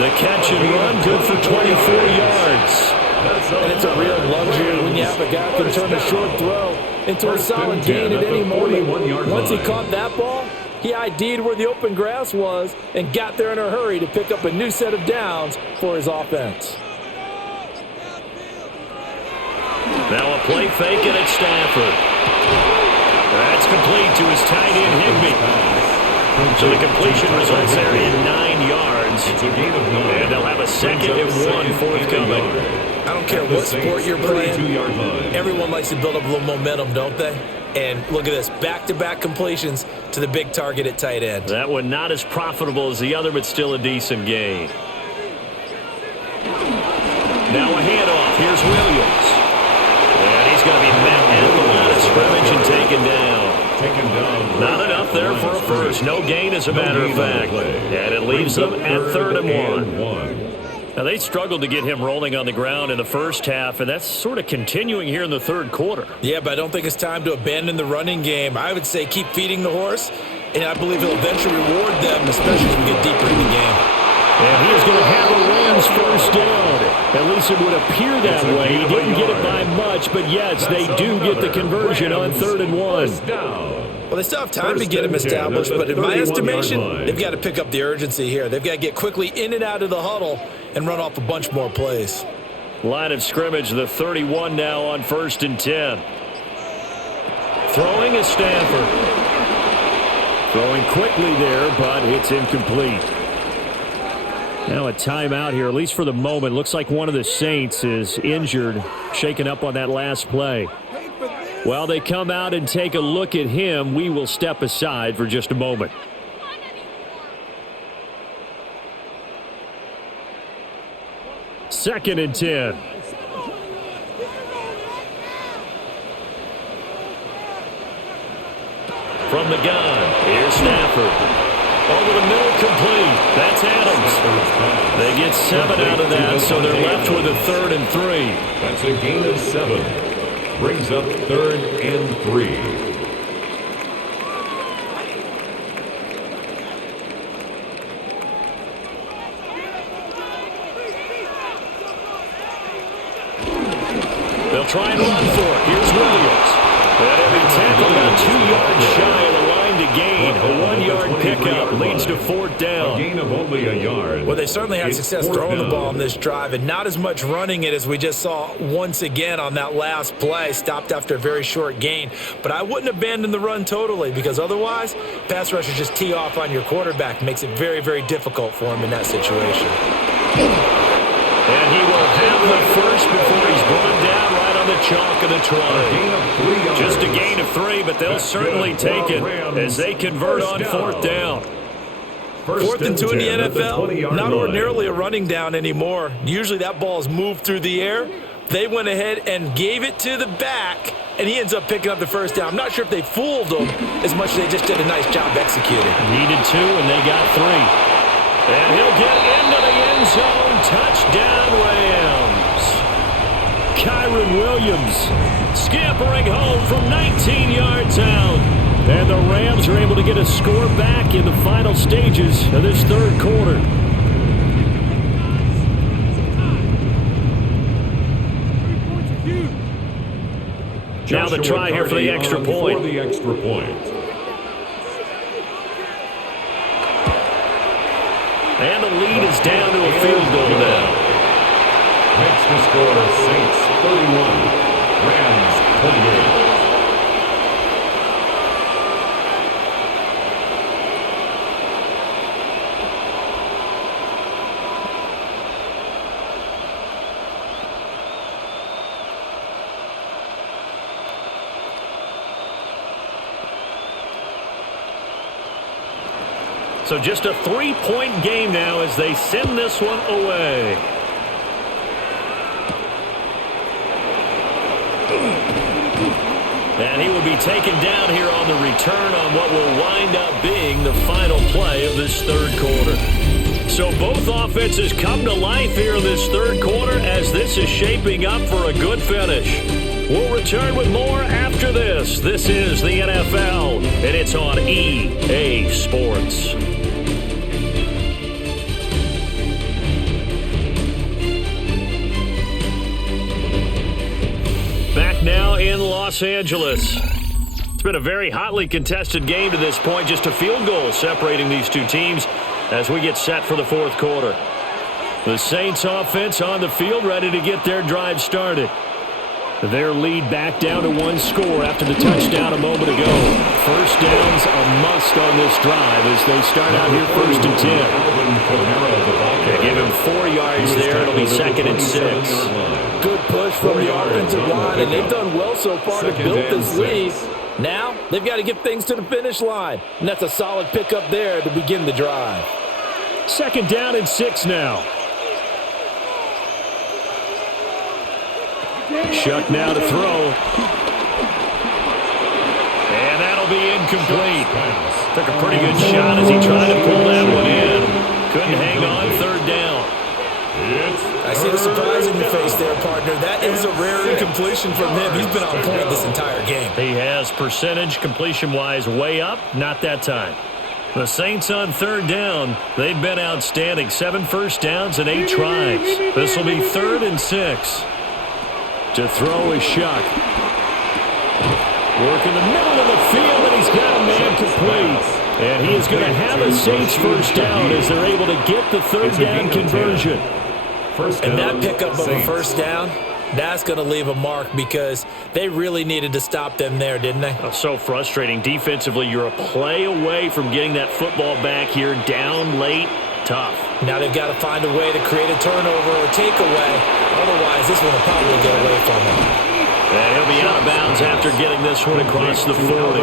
The catch and run, good for 24 yards. And it's a real luxury when you have a guy who can turn a short throw into a solid gain at any moment. Once he caught that ball, he ID'd where the open grass was and got there in a hurry to pick up a new set of downs for his offense. Now a play fake, and it's Stafford. That's complete to his tight end, Higbee. So the completion results there in 9 yards. And they'll have a 2nd and 1 forthcoming. I don't care what sport you're playing. Everyone likes to build up a little momentum, don't they? And look at this, back-to-back completions to the big target at tight end. That one not as profitable as the other, but still a decent gain. Now a handoff. Here's Williams. And he's going to be met at the line of scrimmage and taken down. Not enough there for a first. No gain, as a matter of fact. And it leaves them at 3rd and 1. Now, they struggled to get him rolling on the ground in the first half, and that's sort of continuing here in the 3rd quarter. Yeah, but I don't think it's time to abandon the running game. I would say keep feeding the horse, and I believe he'll eventually reward them, especially as we get deeper in the game. And he is going to have a Rams first down. At least it would appear that way. He didn't get it by much, but yes, they do get the conversion on 3rd and 1. Well, they still have time to get him established, but in my estimation, they've got to pick up the urgency here. They've got to get quickly in and out of the huddle and run off a bunch more plays. Line of scrimmage, the 31 now on 1st and 10. Throwing is Stafford. Throwing quickly there, but it's incomplete. Now a timeout here, at least for the moment. Looks like one of the Saints is injured, shaken up on that last play. While they come out and take a look at him, we will step aside for just a moment. Second and 10. from the gun. Here's Stafford. Over the middle, complete. That's Adams. They get 7 out of that, so they're left with a 3rd and 3. That's a gain of 7. Brings up 3rd and 3. They'll try and run for it. Here's Williams. That'll be tackled about 2 yards shy of the line to gain. A 1-yard pickup leads to 4th down. A gain of only a yard. Well, they certainly had success throwing the ball on this drive, and not as much running it as we just saw once again on that last play. Stopped after a very short gain. But I wouldn't abandon the run totally, because otherwise, pass rushers just tee off on your quarterback. Makes it very, very difficult for him in that situation. And he will have the first before he's brought down right on the chalk of the try. Just a gain of 3, but they'll certainly take it as they convert on 4th down. 4th and 2 in the NFL, not ordinarily a running down anymore. Usually that ball is moved through the air. They went ahead and gave it to the back, and he ends up picking up the first down. I'm not sure if they fooled him as much as they just did a nice job executing. Needed 2, and they got 3. And he'll get into the end zone. Touchdown, Rams. Kyron Williams scampering home from 19 yards out. And the Rams are able to get a score back in the final stages of this 3rd quarter. Now the try here for the extra point. And the lead is down to a field goal now. Makes the score Saints 31, Rams 28. So just a 3-point game now as they send this one away. And he will be taken down here on the return on what will wind up being the final play of this 3rd quarter. So both offenses come to life here in this 3rd quarter as this is shaping up for a good finish. We'll return with more after this. This is the NFL, and it's on EA Sports. Back now in Los Angeles. It's been a very hotly contested game to this point. Just a field goal separating these two teams as we get set for the 4th quarter. The Saints offense on the field ready to get their drive started. Their lead back down to 1 score after the touchdown a moment ago. First down's a must on this drive as they start out here 1st and 10. They give him 4 yards there. It'll be 2nd and 6. Good push from the offensive line, and they've done well so far to build this lead. Now, they've got to get things to the finish line, and that's a solid pickup there to begin the drive. 2nd down and 6 now. Shuck now to throw. And that'll be incomplete. Took a pretty good shot as he tried to pull that one in. Couldn't hang on 3rd down. I see the surprise in your face there, partner. That is a rare incompletion from him. He's been on point this entire game. He has percentage completion-wise way up. Not that time. The Saints on 3rd down. They've been outstanding. 7 first downs and 8 tries. This will be 3rd and 6. To throw is Shuck. Work in the middle of the field, and he's got a man complete. And he is going to have a Saints first down as they're able to get the 3rd down conversion. And that pickup of a first down, that's going to leave a mark because they really needed to stop them there, didn't they? Oh, so frustrating. Defensively, you're a play away from getting that football back here down late. Tough. Now they've got to find a way to create a turnover or takeaway. Otherwise, this one will probably get away from him. And he'll be out of bounds after getting this one across the 40.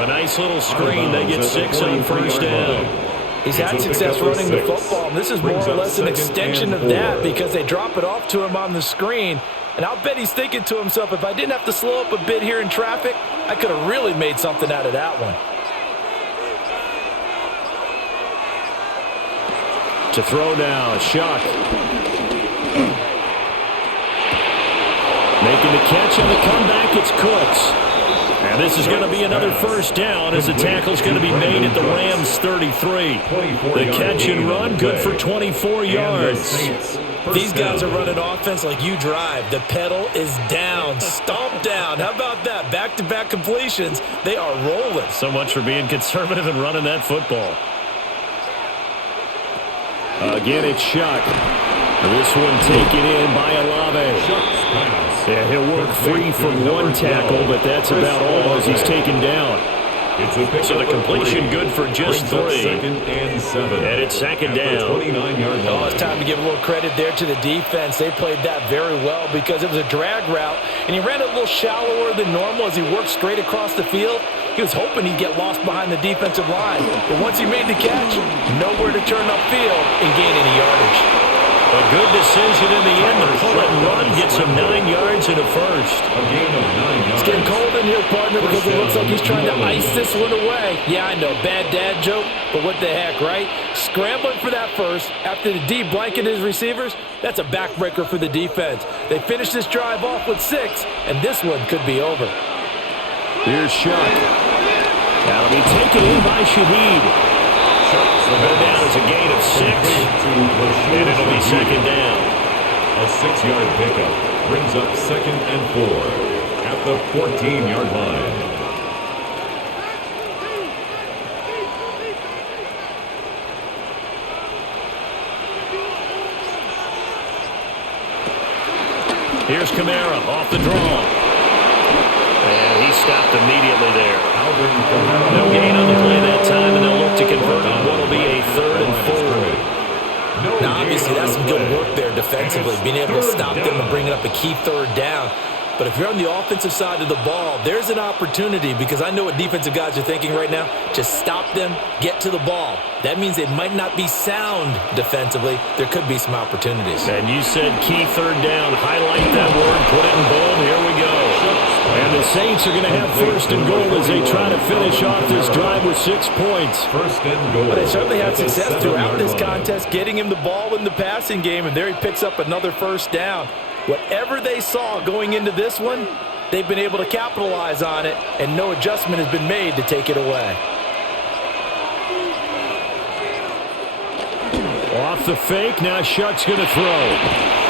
A nice little screen. They get 6 on first down. He's had success running the football. And this is more or less an extension of that because they drop it off to him on the screen. And I'll bet he's thinking to himself, if I didn't have to slow up a bit here in traffic, I could have really made something out of that one. To throw now, Shuck. Making the catch on the comeback, it's Cooks. And this is going to be another first down as the tackle's going to be made at the Rams' 33. The catch and run, good for 24 yards. These guys are running offense like you drive. The pedal is down, stomp down. How about that? Back-to-back completions. They are rolling. So much for being conservative and running that football. Again, it's Shuck. This one taken in by Olave. Yeah, he'll work free from one tackle, but that's about all as he's taken down. So the completion good for just 3. And it's second down. Oh, it's time to give a little credit there to the defense. They played that very well because it was a drag route, and he ran a little shallower than normal as he worked straight across the field. He was hoping he'd get lost behind the defensive line. But once he made the catch, nowhere to turn upfield and gain any yardage. A good decision in the end. The pull and run gets him 9 yards and a first. A gain of 9 yards. It's getting cold in here, partner, because it looks like he's trying to ice this one away. Yeah, I know, bad dad joke, but what the heck, right? Scrambling for that first after the D blanketed his receivers, that's a backbreaker for the defense. They finished this drive off with 6, and this one could be over. Here's Shuck. That'll be taken in by Shaheed. Go down as a gain of 6, and it'll be second down. A 6-yard pickup brings up 2nd and 4 at the 14-yard line. Here's Kamara off the draw. And he stopped immediately there. No gain on the play that time, and they'll look to convert on what will be a 3rd and 4. Now, obviously, that's some good work there defensively, being able to stop them and bring up a key 3rd down. But if you're on the offensive side of the ball, there's an opportunity because I know what defensive guys are thinking right now. Just stop them, get to the ball. That means they might not be sound defensively. There could be some opportunities. And you said key 3rd down. Highlight that word, put it in bold. Here we go. And the Saints are going to have 1st and goal as they try to finish off this drive with 6 points. 1st and goal. But they certainly had success throughout this contest, getting him the ball in the passing game, and there he picks up another 1st down. Whatever they saw going into this one, they've been able to capitalize on it, and no adjustment has been made to take it away. Off the fake, now Shuck's going to throw.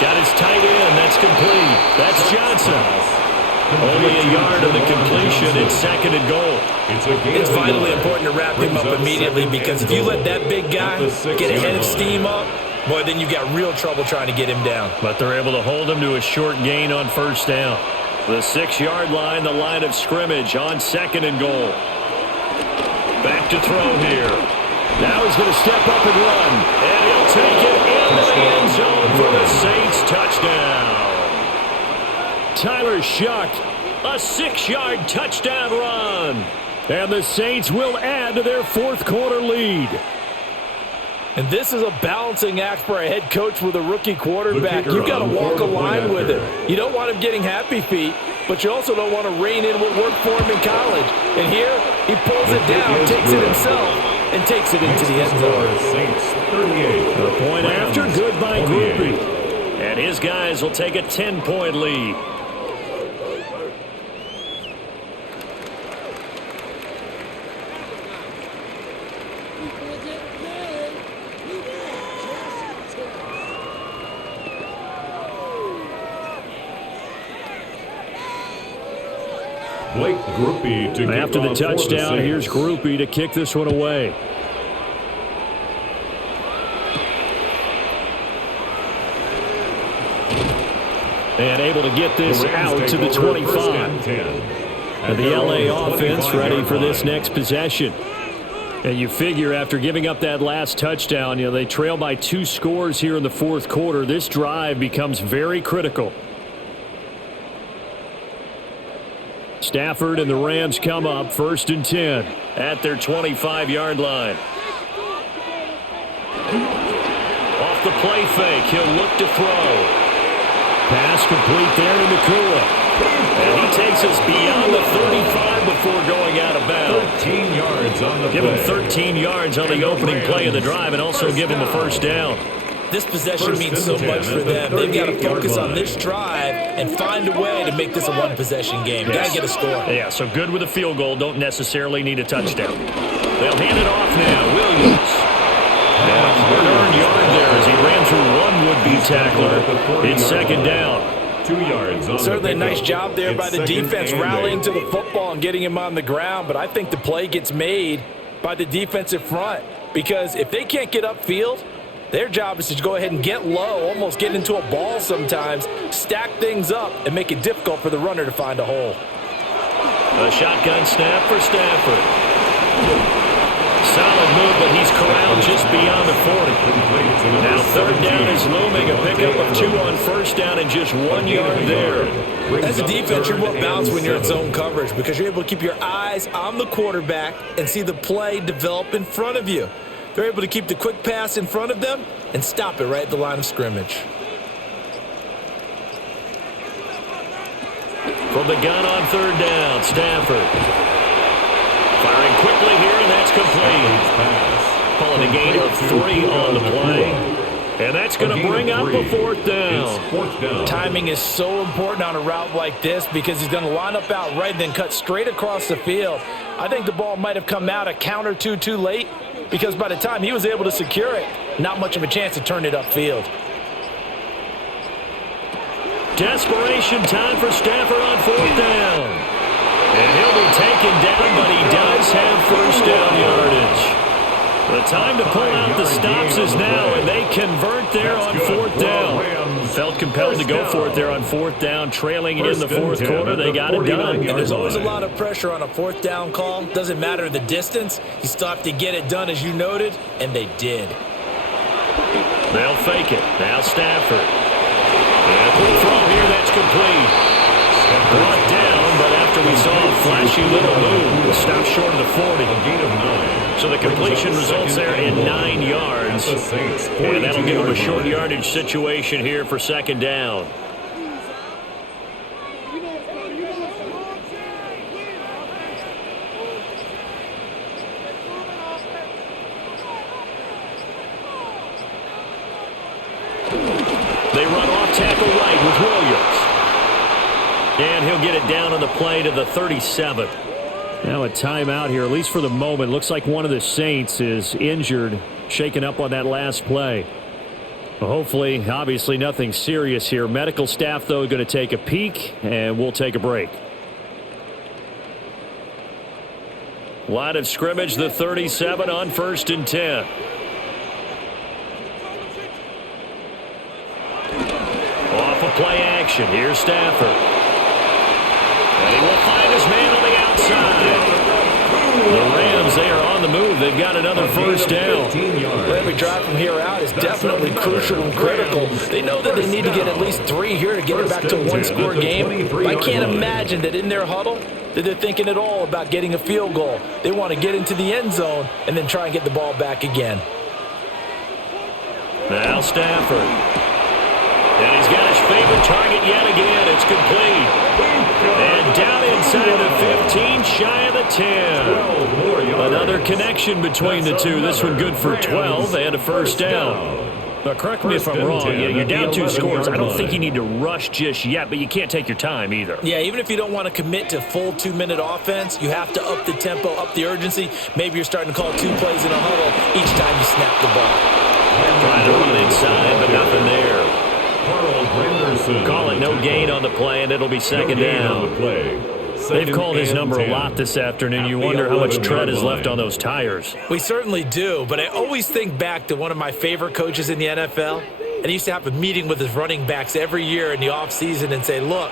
Got his tight end, that's complete. That's Johnson. Only a yard of the completion, it's 2nd and goal. It's vitally important to wrap him up immediately because if you let that big guy get ahead of steam up, boy, then you've got real trouble trying to get him down. But they're able to hold him to a short gain on 1st down. The 6-yard line, the line of scrimmage on 2nd and goal. Back to throw here. Now he's going to step up and run. And he'll take it into the end zone for the Saints touchdown. Tyler Shuck, a 6-yard touchdown run. And the Saints will add to their 4th quarter lead. And this is a balancing act for a head coach with a rookie quarterback. You've got to walk a line with it. You don't want him getting happy feet, but you also don't want to rein in what worked for him in college. And here, he pulls it down, takes it himself, and takes it into the end zone. The point after, good by Groupie. And his guys will take a 10-point lead. After the touchdown, here's Groupie to kick this one away. And able to get this out to the 25. And the LA offense ready for this next possession. And you figure after giving up that last touchdown, they trail by 2 scores here in the 4th quarter. This drive becomes very critical. Stafford and the Rams come up 1st and 10 at their 25-yard line. Off the play fake, he'll look to throw. Pass complete there to Nakua. And he takes us beyond the 35 before going out of bounds. 13 yards on the Give him play. 13 yards on the opening play of the drive and also give him a first down. This possession means so much for them. They've got to focus on this drive and find a way to make this a one-possession game. Got to get a score. Yeah, so good with a field goal. Don't necessarily need a touchdown. They'll hand it off now. Williams. And a hard-earned yard there as he ran through one would-be tackler. It's second down. 2 yards on Certainly a the nice pickup. job there by It's the second defense and rallying 8. to the football and getting him on the ground, but I think the play gets made by the defensive front because if they can't get upfield, their job is to go ahead and get low, almost get into a ball sometimes, stack things up, and make it difficult for the runner to find a hole. A shotgun snap for Stafford. Solid move, but he's corralled just beyond the 40. Now third down is looming. A pickup of 2 on first down and just 1 yard there. As a defense, you're what bounce when you're in zone coverage because you're able to keep your eyes on the quarterback and see the play develop in front of you. They're able to keep the quick pass in front of them and stop it right at the line of scrimmage. From the gun on third down, Stafford. Firing quickly here, and that's complete. Calling a gain of 3 on the play. And that's going to bring up a fourth down. Timing is so important on a route like this because he's going to line up out right and then cut straight across the field. I think the ball might have come out a count or two too late because by the time he was able to secure it, not much of a chance to turn it upfield. Desperation time for Stafford on fourth down. And he'll be taken down, but he does have first down yardage. The time to pull out the stops is now, and they convert there on fourth down. Felt compelled to go for it there on fourth down, trailing in the fourth quarter. They got it done. And there's always a lot of pressure on a fourth down call. Doesn't matter the distance. You still have to get it done, as you noted, and they did. They'll fake it. Now Stafford. And the throw here, that's complete. Brought down, but after we saw a flashy little move, it stopped short of the 40. So the completion results there in 9 yards. And that'll give them a short yardage situation here for second down. They run off tackle right with Williams. And he'll get it down on the play to the 37. Now a timeout here, at least for the moment. Looks like one of the Saints is injured, shaken up on that last play. Well, hopefully, obviously nothing serious here. Medical staff, though, going to take a peek, and we'll take a break. Line of scrimmage, the 37 on 1st and 10. Off of play action, here's Stafford. And he will find his man on the outside. The Rams, they are on the move. They've got another first down. Every drive from here out is definitely crucial and critical. They know that they need to get at least 3 here to get it back to a one-score game. But I can't imagine that in their huddle that they're thinking at all about getting a field goal. They want to get into the end zone and then try and get the ball back again. Now Stafford. And he's got his favorite target yet again. It's complete. And down inside the 15, shy of the 10. Another connection between the two. This one good for 12 and a first down. Now, correct me if I'm wrong. You're down 2 scores. I don't think you need to rush just yet, but you can't take your time either. Yeah, even if you don't want to commit to full 2-minute offense, you have to up the tempo, up the urgency. Maybe you're starting to call 2 plays in a huddle each time you snap the ball. Trying to run inside, but nothing there. Call it no gain on the play, and it'll be second down. They've called his number a lot this afternoon. You wonder how much tread is left on those tires. We certainly do, but I always think back to one of my favorite coaches in the NFL, and he used to have a meeting with his running backs every year in the offseason and say, look,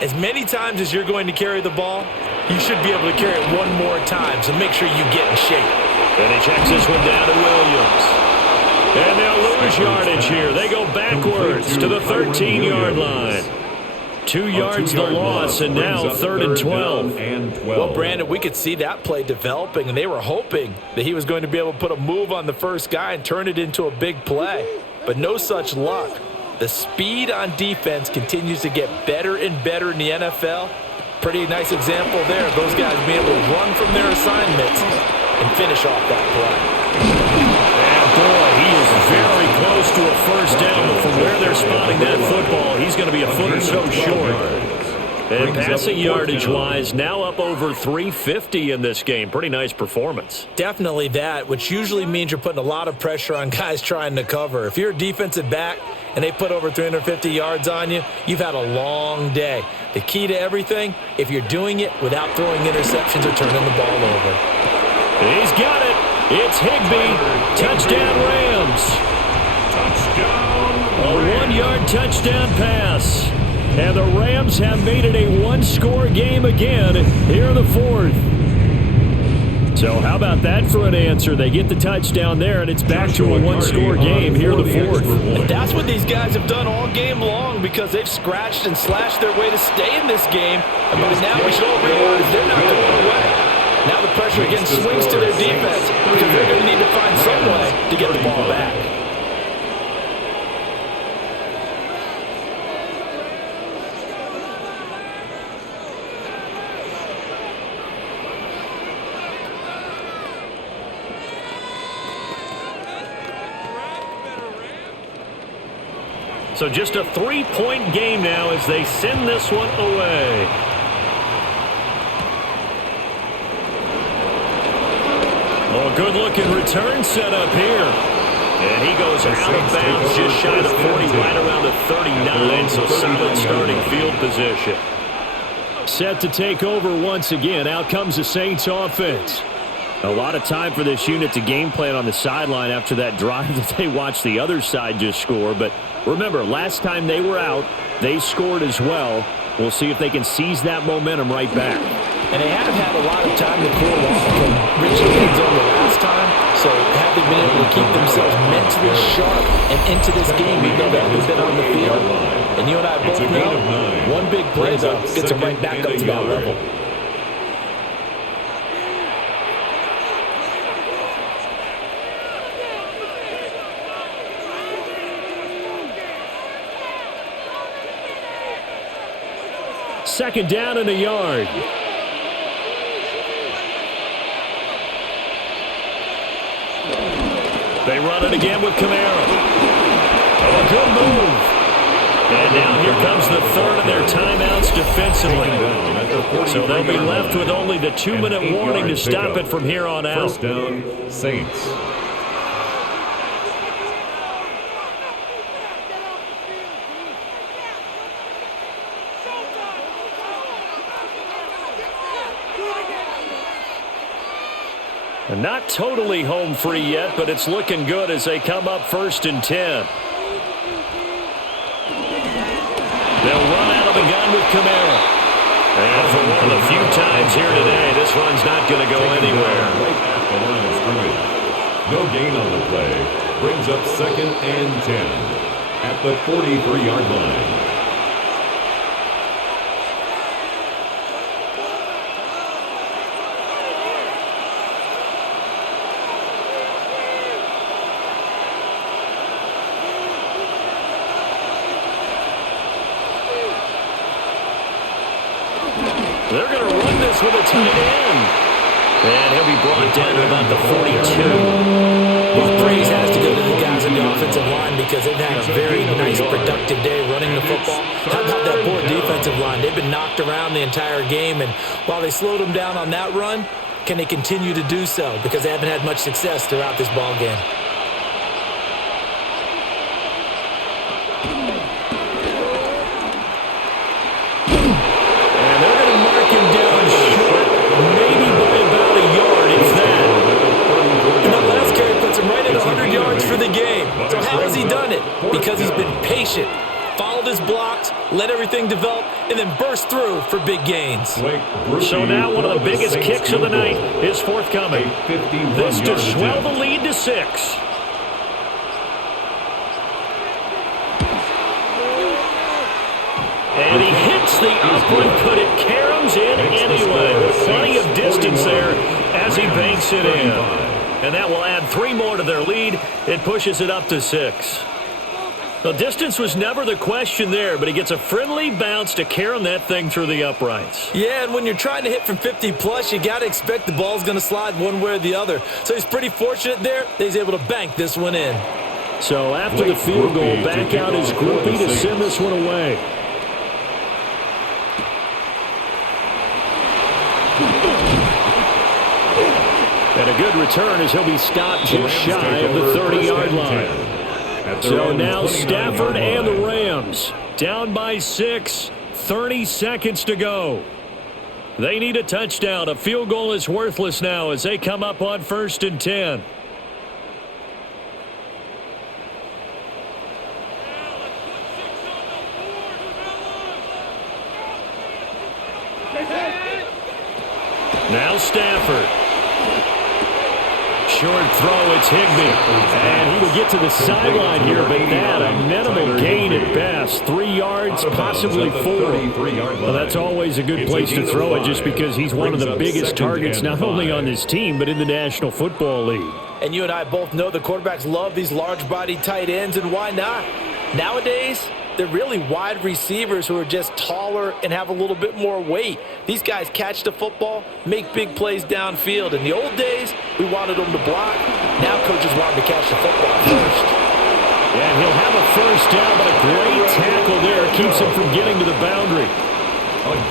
as many times as you're going to carry the ball, you should be able to carry it one more time, so make sure you get in shape. And he checks this one down to Williams. And they'll lose yardage here. They go backwards to the 13-yard line. 2 yards the loss, and now 3rd and 12. Well, Brandon, we could see that play developing, and they were hoping that he was going to be able to put a move on the first guy and turn it into a big play. But no such luck. The speed on defense continues to get better and better in the NFL. Pretty nice example there of those guys being able to run from their assignments and finish off that play. And boy, he is very close to a first down, but from where they're spotting that football, he's going to be a foot or so short. And passing yardage-wise, now up over 350 in this game. Pretty nice performance. Definitely that, which usually means you're putting a lot of pressure on guys trying to cover. If you're a defensive back and they put over 350 yards on you, you've had a long day. The key to everything, if you're doing it without throwing interceptions or turning the ball over. He's got it. It's Higbee. Touchdown, Rams. A 1-yard touchdown pass. And the Rams have made it a one-score game again here in the fourth. So how about that for an answer? They get the touchdown there, and it's back to a one-score game here in the fourth. And that's what these guys have done all game long because they've scratched and slashed their way to stay in this game. And by now we should all realize they're not going away. Now the pressure again swings to their defense because they're going to need to find some way to get the ball back. So just a 3-point game now as they send this one away. Oh, good-looking return set up here. And he goes out of bounds just shy of the 40, right around the 39, so solid starting field position. Set to take over once again. Out comes the Saints offense. A lot of time for this unit to game plan on the sideline after that drive that they watched the other side just score. But remember, last time they were out, they scored as well. We'll see if they can seize that momentum right back. And they haven't had a lot of time to cool off from reaching the end zone the last time. So have they been able to keep themselves mentally sharp and into this game even though they haven't been on the field? And you and I both know one big play, though, gets them right back up to that level. Second down and a yard. They run it again with Kamara. Oh, good move. And now here comes the third of their timeouts defensively. So they'll be left with only the 2-minute warning to stop it from here on out. First down, Saints. And not totally home free yet, but it's looking good as they come up 1st and 10. They'll run out of the gun with Kamara. And for one of the few times here today, this run's not going to go anywhere. Right at the line of scrimmage. No gain on the play. Brings up 2nd and 10 at the 43-yard line. They're going to run this with a tight end. And he'll be brought down to about the 42. Well, praise has to go to the guys on the offensive line because they've had a very nice, productive day running the football. How about that poor defensive line? They've been knocked around the entire game, and while they slowed them down on that run, can they continue to do so? Because they haven't had much success throughout this ball game. Because he's been patient, followed his blocks, let everything develop, and then burst through for big gains. So now one of the biggest kicks of the night is forthcoming. This to swell the lead to 6. And he hits the upward, but it caroms in anyway. With plenty of distance there as he banks it in. And that will add 3 more to their lead. It pushes it up to 6. The distance was never the question there, but he gets a friendly bounce to carry that thing through the uprights. Yeah, and when you're trying to hit from 50-plus, you got to expect the ball's going to slide one way or the other. So he's pretty fortunate there that he's able to bank this one in. So after the field goal, back out his groupie to send this one away. And a good return as he'll be stopped just shy of the 30-yard line. So now Stafford and the Rams down by 6, 30 seconds to go. They need a touchdown. A field goal is worthless now as they come up on 1st and 10. Now Stafford. Short throw, it's Higbee. And he will get to the sideline here, but that a minimal gain at best. 3 yards, possibly 4. Well, that's always a good place to throw it just because he's one of the biggest targets not only on this team but in the National Football League. And you and I both know the quarterbacks love these large-bodied tight ends, and why not? Nowadays, they're really wide receivers who are just taller and have a little bit more weight. These guys catch the football, make big plays downfield. In the old days, we wanted them to block. Now coaches want them to catch the football first. And he'll have a first down, but a great tackle there keeps him from getting to the boundary.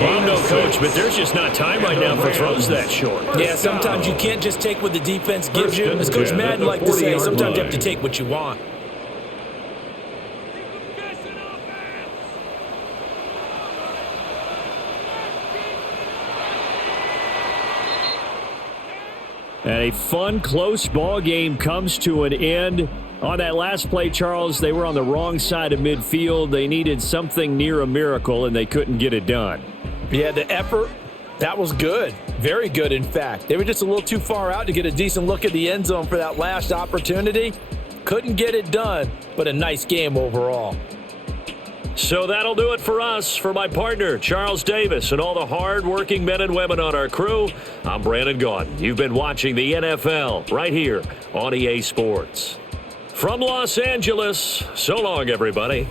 Ain't no coach, but there's just not time right now for throws that short. Yeah, sometimes you can't just take what the defense gives you. As Coach Madden likes to say, sometimes you have to take what you want. And a fun, close ball game comes to an end. On that last play, Charles, they were on the wrong side of midfield. They needed something near a miracle, and they couldn't get it done. Yeah, the effort, that was good. Very good, in fact. They were just a little too far out to get a decent look at the end zone for that last opportunity. Couldn't get it done, but a nice game overall. So that'll do it for us. For my partner, Charles Davis, and all the hard-working men and women on our crew, I'm Brandon Gaudin. You've been watching the NFL right here on EA Sports. From Los Angeles, so long, everybody.